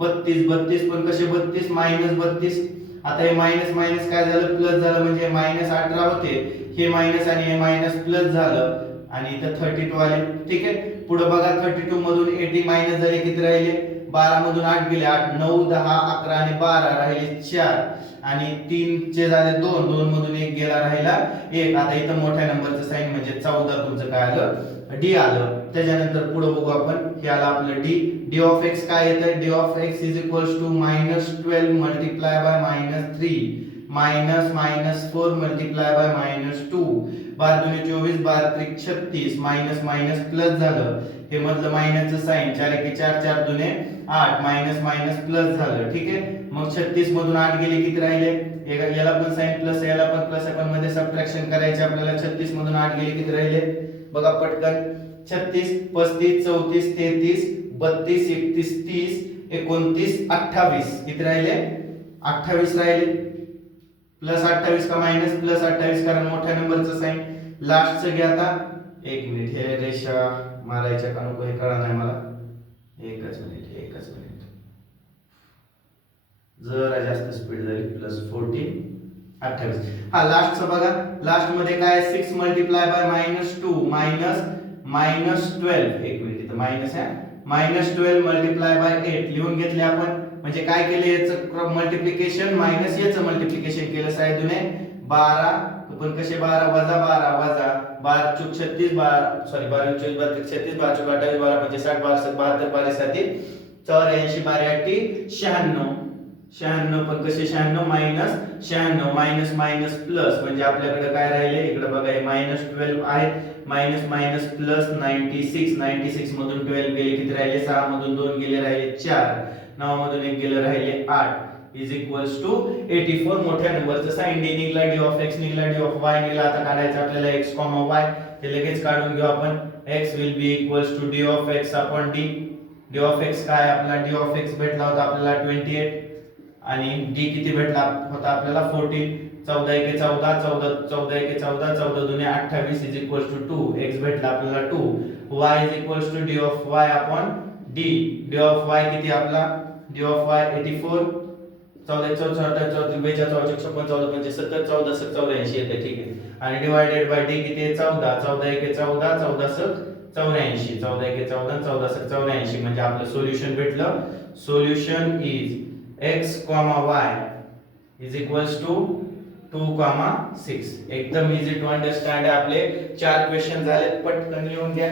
32 32 पण कसे 32 -32 आता हे मायनस मायनस काय झालं प्लस झालं म्हणजे -18 होते हे मायनस आणि हे मायनस प्लस झालं आणि इथं 32 आले ठीक आहे पुढे बघा 32 मधून 80 मायनस झाले किती राहिले 12 मधून 8 गेले 8 9 10 11 आणि 12 राहिले 4 आणि 3 चे झाले 2 2 मधून 1 गेला राहिला 1 आता इथं मोठ्या नंबरचं साइन म्हणजे 14 तुमचं काय आलं d आलं त्याच्यानंतर पुढे बघू आपण हे आलं आपलं d ऑफ x काय येतं d of x -12 multiply by -3 -4 multiply by -2 12 2 24 12 3 36 minus minus plus झालं हे मधलं मायनसचं साइन 4 1 4 4 2 8 मायनस मायनस प्लस झालं ठीक आहे मग 36 मधून 8 गेले किती राहिले याला पण साइन प्लस याला पण प्लस आपण मध्ये सबट्रॅक्शन करायचे आपल्याला 36 मधून 8 गेले किती राहिले बघा पटकन 36 35 34 33 32 31 30 29 28 किती राहिले 28 राहिले प्लस 28 का मायनस प्लस 28 कारण मोठ्या नंबरचं साइन लास्टचं घ्या आता एक मिनिट हे रेषा मारायच्या का नको हे कळणार नाही मला एकच मिनिट जरा जास्त स्पीड झाली +14 28 हा लास्टचं बघा लास्ट मध्ये काय 6 मल्टिप्लाय बाय -2 -12 एक मिनिट इथं मायनस आहे -12 मल्टिप्लाय बाय 8 लिहून घेतले आपण म्हणजे काय केले याचं मल्टिप्लिकेशन मायनस याचं मल्टिप्लिकेशन केलं 6 दुने 12 पण कसे 12 वजा 12 वजा 12 चूक 36 12 सॉरी 12 चूक 32 36 12 चूक 28 12 55 60 12 72 12 7 84 86 पण कसे 96 मायनस मायनस प्लस म्हणजे आपल्याकडे काय राहिले इकडे बघा हे -12 आहे मायनस प्लस 96 मधून 12 गेले किती राहिले 6 मधून 2 गेले राहिले 4 9 मधून 1 गेले राहिले 8 इज इक्वल्स टू 84 मोठ्या नंबरचं साइन d निघाला d ऑफ x निघाला d ऑफ y निघाला आता काढायचं आपल्याला x, y ते लगेच काढून घेऊ आपण x will be equals to d of x upon d of x काय आपला d ऑफ x भेटला होता आपल्याला 28 आणि d किती भेटला होता आपल्याला 14 14 1 14 14 1 14 14 2 28 इज इक्वल्स टू 2 x भेटला आपल्याला 2 y is equals to d of y upon d of y किती आपला d ऑफ y 84 14 14 14 42 14 55 70 14 84 येते ठीक आहे आणि डिवायडेड बाय d किती आहे 14 14 1 14 14 84 14 1 14 14 84 म्हणजे आपलं सोल्युशन भेटलं solution is x, y is equals to 2, 6 एकदम इझी टू अंडरस्टँड आहे आपले 4 क्वेश्चन झाले पटकन लिहून घ्या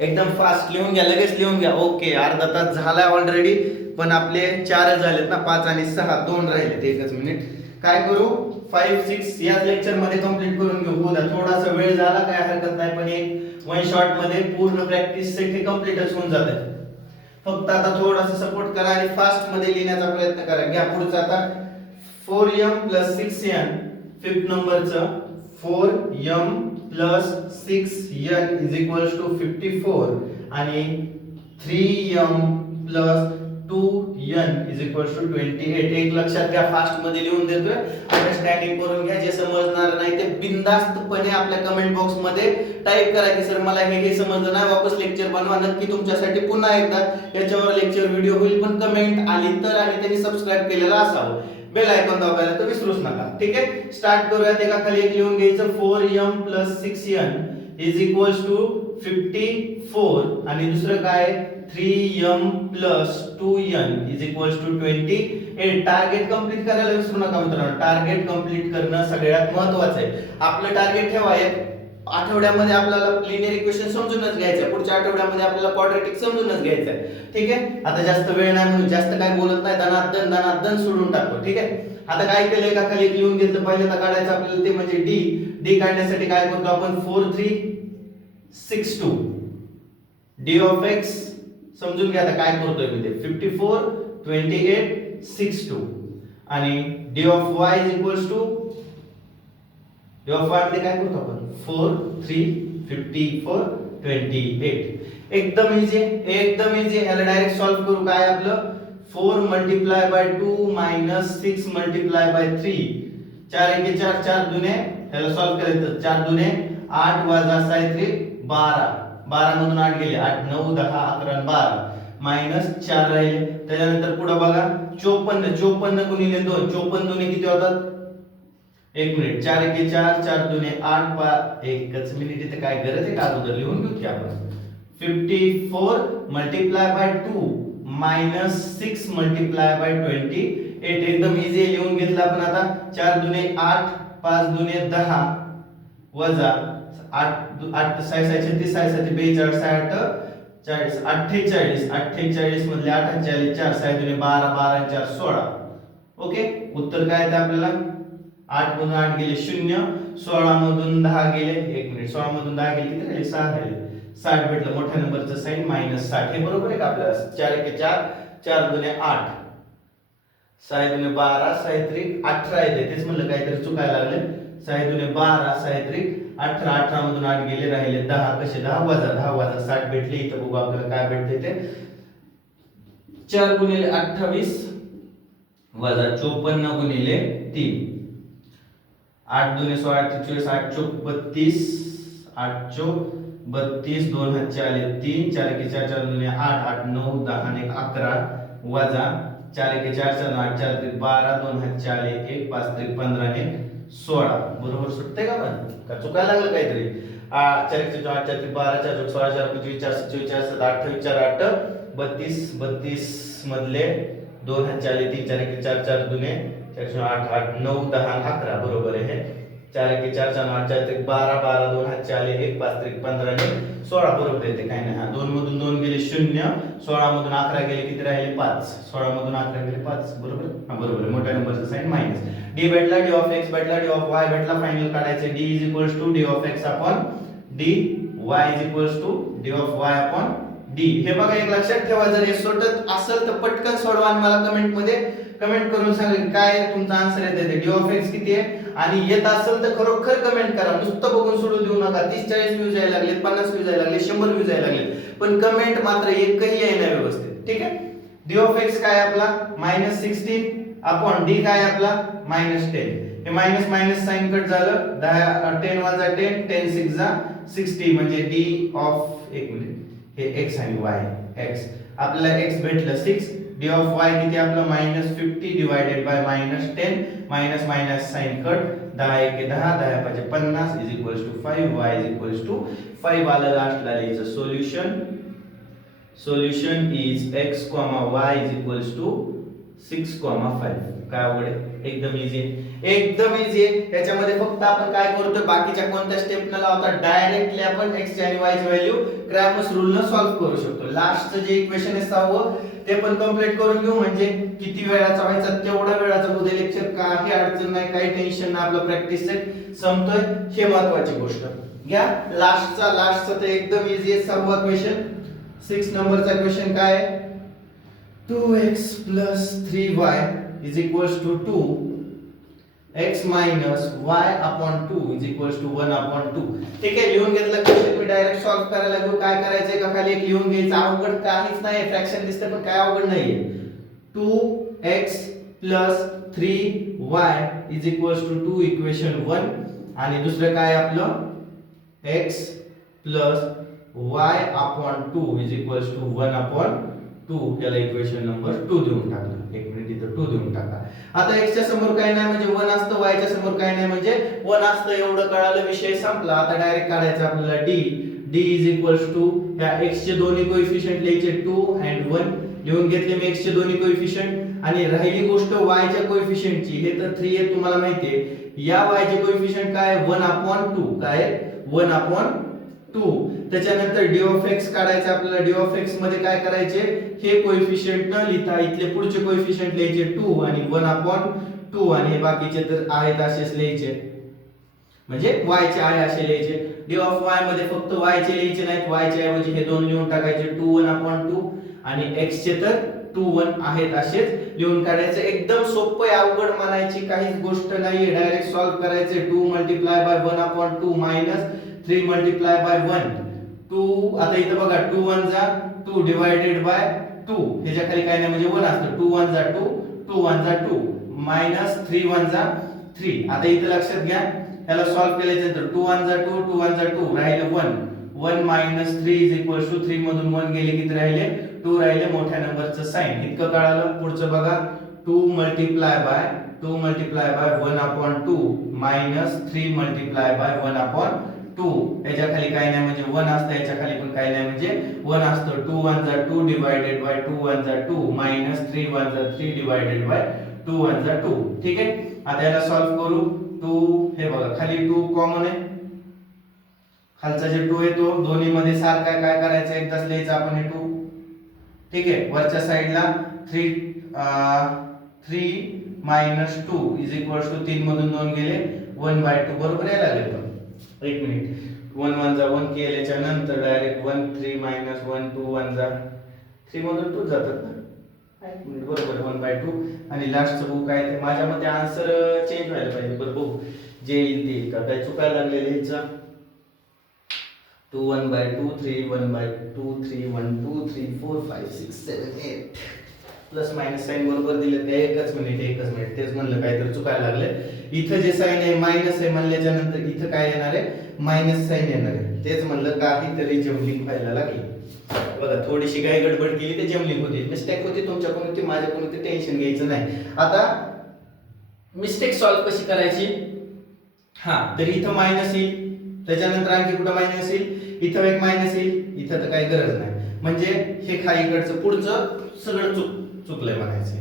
एकदम फास्ट लिहून घ्या लगेच लिहून घ्या ओके अर्धा तास झालाय ऑलरेडी पण आपले 4 झालेत ना 5 आणि 6 2 राहिलेत एकच मिनिट काय करू 5 6 या लेक्चर मध्ये कंप्लीट करून घेऊ उद्या थोडासा वेळ झाला काय हरकत नाही पण एक वन शॉट मध्ये पूर्ण प्रॅक्टिस सेट कंप्लीटच होऊन जाते फक्त आता थोडासा सपोर्ट करा आणि फास्ट मध्ये लिहिण्याचा प्रयत्न करा घ्या पुढचा आता 4m 6n फिफ्थ नंबरचं 4m 6n is equals to 54 आणि 3m 2n is equals to 28. एक लक्षात घ्या, फास्ट मध्ये लिहून देतोय, अंडरस्टँडिंग करून घ्या. जे समजणार नाही ते बिनधास्तपणे आपल्या कमेंट बॉक्स मध्ये टाइप करा की सर मला हे समजलं नाही, वापस लेक्चर बनवा. नक्की तुमच्यासाठी पुन्हा एकदा याच्यावर लेक्चर व्हिडिओ होईल, पण कमेंट आली तर आणि त्यांनी सबस्क्राइब केलेलं असावं. बेल आयकॉन दाबायला तर विसरूच नका. ठीक आहे, स्टार्ट करूयात. एका खाली एक लिहून घ्यायचं. 4m + 6n is equals to 54 आणि दुसरं काय 3m + 2n is equals to 28. Target complete करायला विसरू नका मित्रांनो. टार्गेट कंप्लीट करणं सगळ्यात महत्त्वाचं आहे. आपलं टार्गेट ठेवा, आठवड्यामध्ये आपल्याला लिनिअर इक्वेशन समजूनच घ्यायचं, पुढच्या आठवड्यामध्ये आपल्याला क्वाड्रॅटिक समजूनच घ्यायचं आहे. ठीक आहे, आता जास्त वेळ नाही म्हणून जास्त काय बोलत नाही, दनादन सोडून टाकतो. ठीक आहे, आता काय केलं, एका खाली एक लिहून घेतलं. पहिल्यांदा काढायचं आपल्याला ते म्हणजे डी काढण्यासाठी काय करतो आपण 4 3 6 2 d ऑफ x समजून घ्या. आता काय करतोय मी ते 54 28 6 2 आणि d of y is equals to d of y मध्ये काय करतो आपण 4 3 54 28. एकदम इझी, एकदम इझी. याला डायरेक्ट सॉल्व करू. काय आपलं 4 multiply by 2 minus 6 multiply by 3. 4 1 4 4 दुने, याला सॉल्व केलं तर 4 दुने 8 वजा 6 3 12. 12 मधून 8 गेले, 8 9 10 11 12 मायनस 4 राहिले. त्याच्यानंतर पुढे बघा 54 54 गुणिले 2, 54 दुने किती होतात, एक मिनिट, 4 1 4 4 दुने 8 एकच मिनिट. इथे काय गरज आहे का, अगोदर लिहून घेऊ की आपण. 54 multiply by 2 minus 6 multiply by 28. एकदम इझी लिहून घेतलं आपण. आता 4 दुने 8 5 दुने 10 वजा 8 8 6 6 36 6 7 42 60 40 48 48 मधले 8 40 4 6 दुने 12 12 4 16. ओके, उत्तर काय आहे आपल्याला 8 मधून 8 गेले 0, 16 मधून 10 गेले, एक मिनिट, 16 मधून 10 गेले किती राहिले 6 राहिले, 60 भेटलं. मोठ्या नंबरचं साइन -60. हे बरोबर आहे का आपल्याला. 4 1 4 4 दुने 8 6 दुने 12 6 3 18 येते. तेच म्हणलं काहीतरी चुकायला लागले. 6 दुने 12 6 3 18 18 मधून 8 गेले, राहिले 10. कसे 10 वजा 10 वजा 60 भेटले. इथं बघू आपल्याला काय भेटते ते 4 गुणिले 28 वजा 54 गुणिले 3. 8 दुने 16 44 8 चोक 32 8 चोक 32 2 हातचे आले 3 4 1 4 4 दुने 8 8 9 10 आणि 11 वजा 4 1 4 4 8 4 3 12 2 हातचे आले 1 5 3 15 आणि 16. बरोबर सुटते का पण का चुकायला लागलं काहीतरी. 4 1 4 8 4 3 12 4 16 4 25 4 24 4 7 28 4 8 32 32 मधले 2 हातचे आले 3 4 1 4 4 दुने 8 8 9 10 11. बरोबर आहे. 4 1 4 4 8 4 3 12 12 2 हातचे आले 1 5 3 15 आणि 16. बरोबर येते काय नाही. हा 2 मधून 2 गेले 0, 16 मधून 11 गेले किती राहिले 5, 16 मधून 11 गेले 5. बरोबर. हा बरोबर आहे. मोठ्या नंबरचा साइन मायनस. डी भेटला, डी ऑफ x भेटला, डी ऑफ y भेटला. फायनल काढायचे d is equals to d of x upon d, y is equals to d of y upon d. हे बघा एक लक्षात ठेवा, जर हे सोडत असेल तर पटकन सोडवा आणि मला कमेंट मध्ये कमेंट करून सांगा काय तुमचा आन्सर येते ते. d ऑफ x किती आहे आणि येत असेल तर खरोखर कमेंट करा. नुसतं बघून सोडू देऊ नका. 30 40 व्ह्यूज यायला लागले, 50 व्ह्यूज यायला लागले, 100 व्ह्यूज यायला लागले, पण कमेंट मात्र एकही येईना व्यवस्थित. ठीक आहे. d ऑफ x काय आपला -16 अपॉन d काय आपला -10. हे मायनस मायनस साइन कट झालं. 10 वजा 10 10 6 जा 60 म्हणजे d ऑफ, एक मिनिट, हे x आणि y, x आपल्याला x भेटलं 6. d ऑफ y किती आपलं -50 divided by -10 minus minus sign cut 10 1 10 10 5 50 is equals to 5. y is equals to 5 आलं लास्टला लिहायचं. Solution is x, y is equals to 6, 5. काय आवड आहे, एकदम इझी आहे, एकदम इझी आहे. याच्यामध्ये फक्त आपण काय करतो, बाकीच्या कोणत्या स्टेप न लावता डायरेक्टली आपण x आणि y ची व्हॅल्यू क्रॅमर्स रूल न सॉल्व्ह करू शकतो. लास्टचं जे इक्वेशन आहे 6वं ते पण कंप्लीट करून घेऊ, म्हणजे किती वेळाचा व्हायचा तेवढा वेळाचा होते लेक्चर. काही अडचण नाही, काही टेन्शन नाही, आपला प्रॅक्टिस सेट संपतोय, हे महत्त्वाची गोष्ट घ्या. लास्टचा तर एकदम इझी आहे. 6वा क्वेश्चन, 6 नंबरचा क्वेश्चन काय आहे, 2x plus 3y is equals to 2, x minus y upon 2 is equals to 1 upon 2. ठीक आहे, लिहून घेतलं क्वेश्चन. मी डायरेक्ट सॉल्व्ह करायला घेऊ. काय करायचंय का खाली एक लिहून घ्यायचं. अवघड काहीच नाही, फ्रॅक्शन दिसते पण काय अवघड नाहीये. 2x plus 3y is equals to 2 equation 1 आणि दुसरं काय आपलं x plus y upon 2 is equals to 1 upon 2 याला इक्वेशन नंबर 2 देऊन टाकलं. एक मिनिट इथं 2 देऊन टाका. आता x च्या समोर काय नाही म्हणजे 1 असतं, y च्या समोर काय नाही म्हणजे 1 असतं, एवढं कळालं, विषय संपला. आता डायरेक्ट काढायचं आपल्याला d इज इक्वल्स टू ह्या x चे दोन्ही कोएफिशिएंट लिहायचे 2 and 1 लिहून घेतले मी x चे दोन्ही कोएफिशिएंट आणि राहिली गोष्ट y च्या कोएफिशिएंटची. हे तर 3 आहे तुम्हाला माहिती आहे. या y चे कोएफिशिएंट काय 1 अपॉन 2 काय 1 अपॉन 2. त्याच्यानंतर d ऑफ x काढायचं आपल्याला. d ऑफ x मध्ये काय करायचे हे कोएफिशिएंट न लिहिता इथले पुढचे कोएफिशिएंट लिहायचे 2 आणि 1 अपॉन 2 आणि हे बाकीचे तर आहेत असेच लिहायचे म्हणजे y चे आहे असे लिहायचे. d ऑफ y मध्ये फक्त y चे लिहायचे नाहीत, y च्या ऐवजी हे दोन लिहून टाकायचे 2 1 अपॉन 2 आणि x चे तर 2 1 आहेत असेच लिहून काढायचे. एकदम सोपं आहे, अवघड म्हणायची काहीच गोष्ट नाहीये. डायरेक्ट सॉल्व करायचे. 2 multiply by 1 upon 2 minus 3 multiply by 1 2. आता इथं बघा 2 1 जा 2 डिवाइडेड बाय 2 ह्याच्या खाली काय नाही म्हणजे 1 असतं. 2 1 जा 2 2 1 जा 2 मायनस 3 1 जा 3. आता इथं लक्षात घ्या याला सॉल्व केल्यानंतर 2 1 जा 2 2 1 जा 2 राहिले 1 1 मायनस 3 इज इक्वल टू 3 मधून 1 गेले किती राहिले 2 राहिले. मोठ्या नंबरचं साइन इतकं कळालं. पुढचं बघा 2 multiply by 1 upon 2 minus 3 multiply by 1 upon 2 याच्या खाली काय नाही म्हणजे 1 असतं, याच्या खाली पण काय नाही म्हणजे 1 असतं. 2 1 जा 2 डिवाइडेड बाय 2 1 जा 2 मायनस 3 1 जा 3 डिवाइडेड बाय 2 1 जा 2. ठीक आहे. आता याला सॉल्व करू. 2 हे बघा खाली 2 कॉमन आहे, खालचा जे 2 आहे तो दोन्ही मध्ये सारखा काय करायचं एकदाच लिहायचं आपण हे 2. ठीक आहे. वरच्या साइडला 3 मायनस 2 इज इक्वल्स टू 3 मधून 2 गेले 1/2 बरोबर यायला लागले. पण एक मिनिट 1 1 जा 1 केल्याच्या नंतर डायरेक्ट 1 3 मायनस 1 2 1 जा 3 मधून 2 जातात ना. एक मिनिट बरोबर 1/2 आणि लास्टचं बघू काय ते माझ्या मते आन्सर चेंज व्हायला पाहिजे. बरोबर बघू जे येईल ते का काय चुकायला लागलेलं ह्याचं. 2 1/2 3 1/2 3 1 2 3 4 5 6 7 8 प्लस मायनस साइन बरोबर दिले ते एकच मिनिट तेच म्हणलं काहीतरी चुकायला लागले. इथं जे साइन आहे मायनस आहे म्हणल्याच्या नंतर इथं काय येणार आहे मायनस साइन येणार आहे. तेच म्हणलं काहीतरी जम्बलिंग व्हायला लागली. बघा थोडीशी काही गडबड केली ते जम्बलिंग होती, मिस्टेक होती, तुमच्याकडून होती, माझ्याकडून होती, टेन्शन घ्यायचं नाही. आता मिस्टेक सॉल्व कशी करायची. तर इथं मायनस येईल, त्याच्यानंतर आणखी कुठं मायनस येईल, इथं एक मायनस येईल, इथं तर काही गरज नाही म्हणजे हे खालीकडचं पुढचं सगळं चुकलंय म्हणायचं.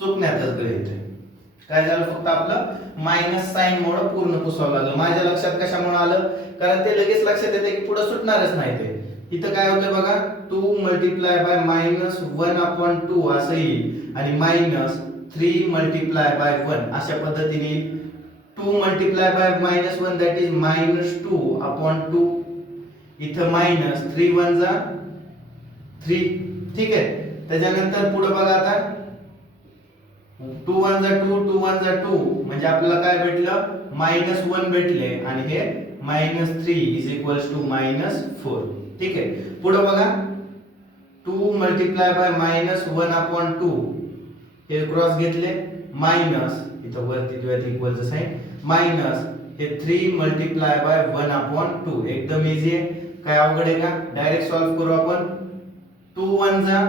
चुकण्यातच गरज काय झालं फक्त आपलं मायनस साइन मुळे पूर्ण पुसावं लागलं. माझ्या लक्षात कशामुळे आलं कारण ते लगेच लक्षात येते की पुढे सुटणारच नाही ते. इथं काय होतं बघा 2 मल्टिप्लाय बाय मायनस 1 अपॉन 2 असं येईल आणि मायनस 3 मल्टिप्लाय बाय 1 अशा पद्धतीने 2 multiply bye minus 1 that is minus 2 upon 2. इथं मायनस 3 1 जा 3. ठीक आहे. त्याच्यानंतर पुढे बघा आता 2 1 जा 2 2 1 जा 2 म्हणजे आपल्याला काय भेटलं मायनस 1 भेटले आणि हे minus 3 is equals to minus 4. ठीक आहे. पुढे बघा 2 मल्टिप्लाय बाय मायनस 1 अपॉन 2 हे क्रॉस घेतले मायनस इथं वरती द्वैत इक्वलचं साइन मायनस हे 3 मल्टिप्लाय बाय 1 अपॉन 2. एकदम इझी आहे, काय अवघड आहे का. डायरेक्ट सॉल्व करू आपण. 2 1 जा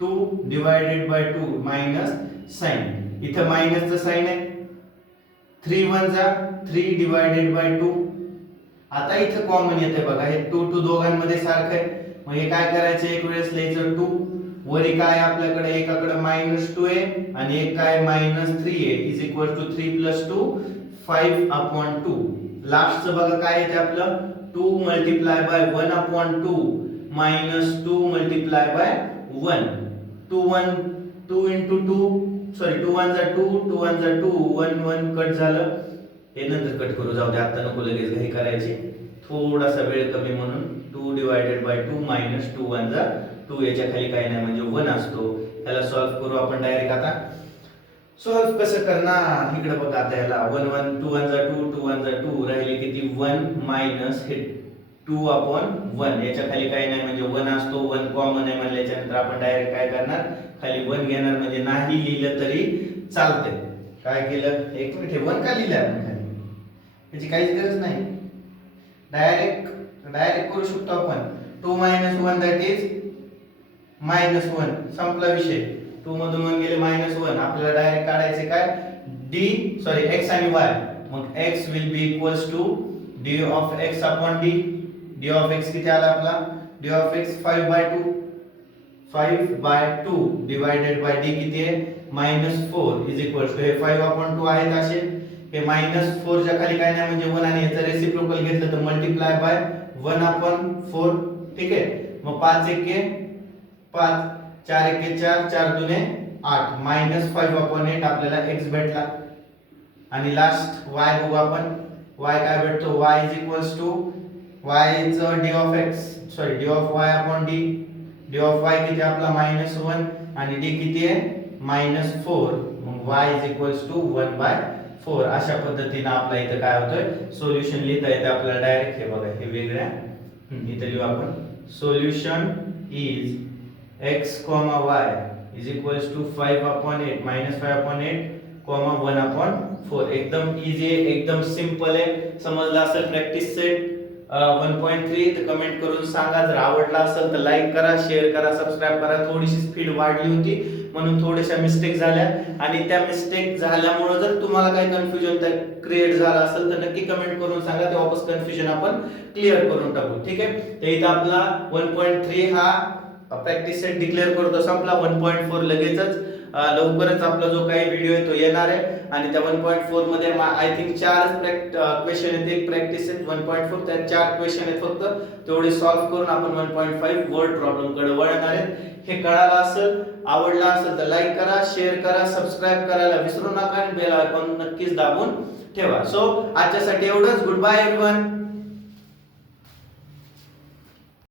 2 डिवाइडेड बाय 2 मायनस साइन इथं मायनसचं साइन आहे. 3 1 जा 3 डिवाइडेड बाय 2. आता इथं कॉमन येते बघा हे 2 2 दोघांमध्ये सारखं आहे मग हे काय करायचं एक वेळेस लिहायचं 2 वरी काय आपल्याकडे एकाकडे मायनस 2 आहे आणि एक काय मायनस 3 आहे is equal to 3 plus 2 5 upon 2. लास्टचं बघा काय येते आपलं 2 multiply by 1 upon 2 minus 2 multiply by 1. 2 1 2 into 2 sorry 2 1 जा 2 2 1 जा 2 1 1 कट झालं. हे नंतर कट करू जाऊ दे आता नको लगेच घाई करायची, थोडासा वेळ कमी म्हणून 2 डिवाइडेड बाय 2 मायनस 2 1 जा 2 याच्या खाली काही नाही म्हणजे 1 असतो. याला सॉल्व करू आपण डायरेक्ट. आता सॉल्व कसं करणार इकडे बघा आता याला 1 1 2 1 जा 2 2 1 जा 2 राहिले किती 1 मायनस हे 2/1 याच्या खाली काही नाही म्हणजे 1 असतो 1 कॉमन आहे म्हणल्याच्या नंतर आपण डायरेक्ट काय करणार खाली 1 घेणार म्हणजे नाही लिहिलं तरी चालते काय केलं एक मिनिट हे 1 का लिहिलं आपण खाली याची काहीच गरज नाही डायरेक्ट करू शकतो आपण 2 - 1 दॅट इज -1 संपला विषय 2 मधून 1 गेले -1 आपल्याला डायरेक्ट काढायचे काय x आणि y मग x will be equals to d of x upon d d of x किती आला आपला d of x 5/2 divided by d किती आहे -4 इज इक्वल्स टू हे 5/2 आहेत असे हे -4 च्या खाली काय नाही म्हणजे 1 आणि याचं रेसिप्रोकल घेतलं तर मल्टिप्लाय बाय 1/4 ठीक आहे मग 5 एके 5 4 एके 4 4 दुने 8 -5/8 आपल्याला x भेटला आणि लास्ट y बघू आपण y काय भेटतो y is equals to y is d of y upon d of y किती आपला -1 आणि d किती आहे -4 मग y इज इक्वल्स टू 1/4 अशा पद्धतीने आपला इथं काय होतंय सोल्युशन लिहिता येते आपल्याला डायरेक्ट हे बघा हे वेगळ्या इथं लिहू आपण solution is x, y is equals to 5/8 -5/8 1/4 एकदम इझी आहे एकदम सिंपल आहे समजलं असेल प्रॅक्टिस सेट 1.3 तर कमेंट करून सांगा जर आवडला असेल तर लाईक करा शेअर करा सबस्क्राइब करा थोडीशी स्पीड वाढली होती म्हणून थोड्याशा मिस्टेक झाल्या आणि त्या मिस्टेक झाल्यामुळे जर तुम्हाला काही कन्फ्युजन क्रिएट झाला असेल तर नक्की कमेंट करून सांगा ते वापस कन्फ्युजन आपण क्लिअर करून टाकू ठीक आहे तर इथं आपला 1.3 हा प्रॅक्टिस सेट डिक्लेअर करतो संपला 1.4 लगेचच लवकरच आपला जो काही व्हिडिओ आहे तो येणार आहे आणि त्या 1.4 मध्ये आय थिंक 4 क्वेश्चन आहेत एक प्रॅक्टिस आहे 1.4 त्यात 4 क्वेश्चन आहेत फक्त तेवढे सॉल्व्ह करून आपण 1.5 वर्ड प्रॉब्लेम कडे वळणार आहे हे कळालं असेल आवडला असेल तर लाईक करा शेअर करा सबस्क्राइब करायला विसरू नका आणि बेल आयकॉन नक्कीच दाबून ठेवा सो आजच्यासाठी एवढंच गुड बाय एव्हरीवन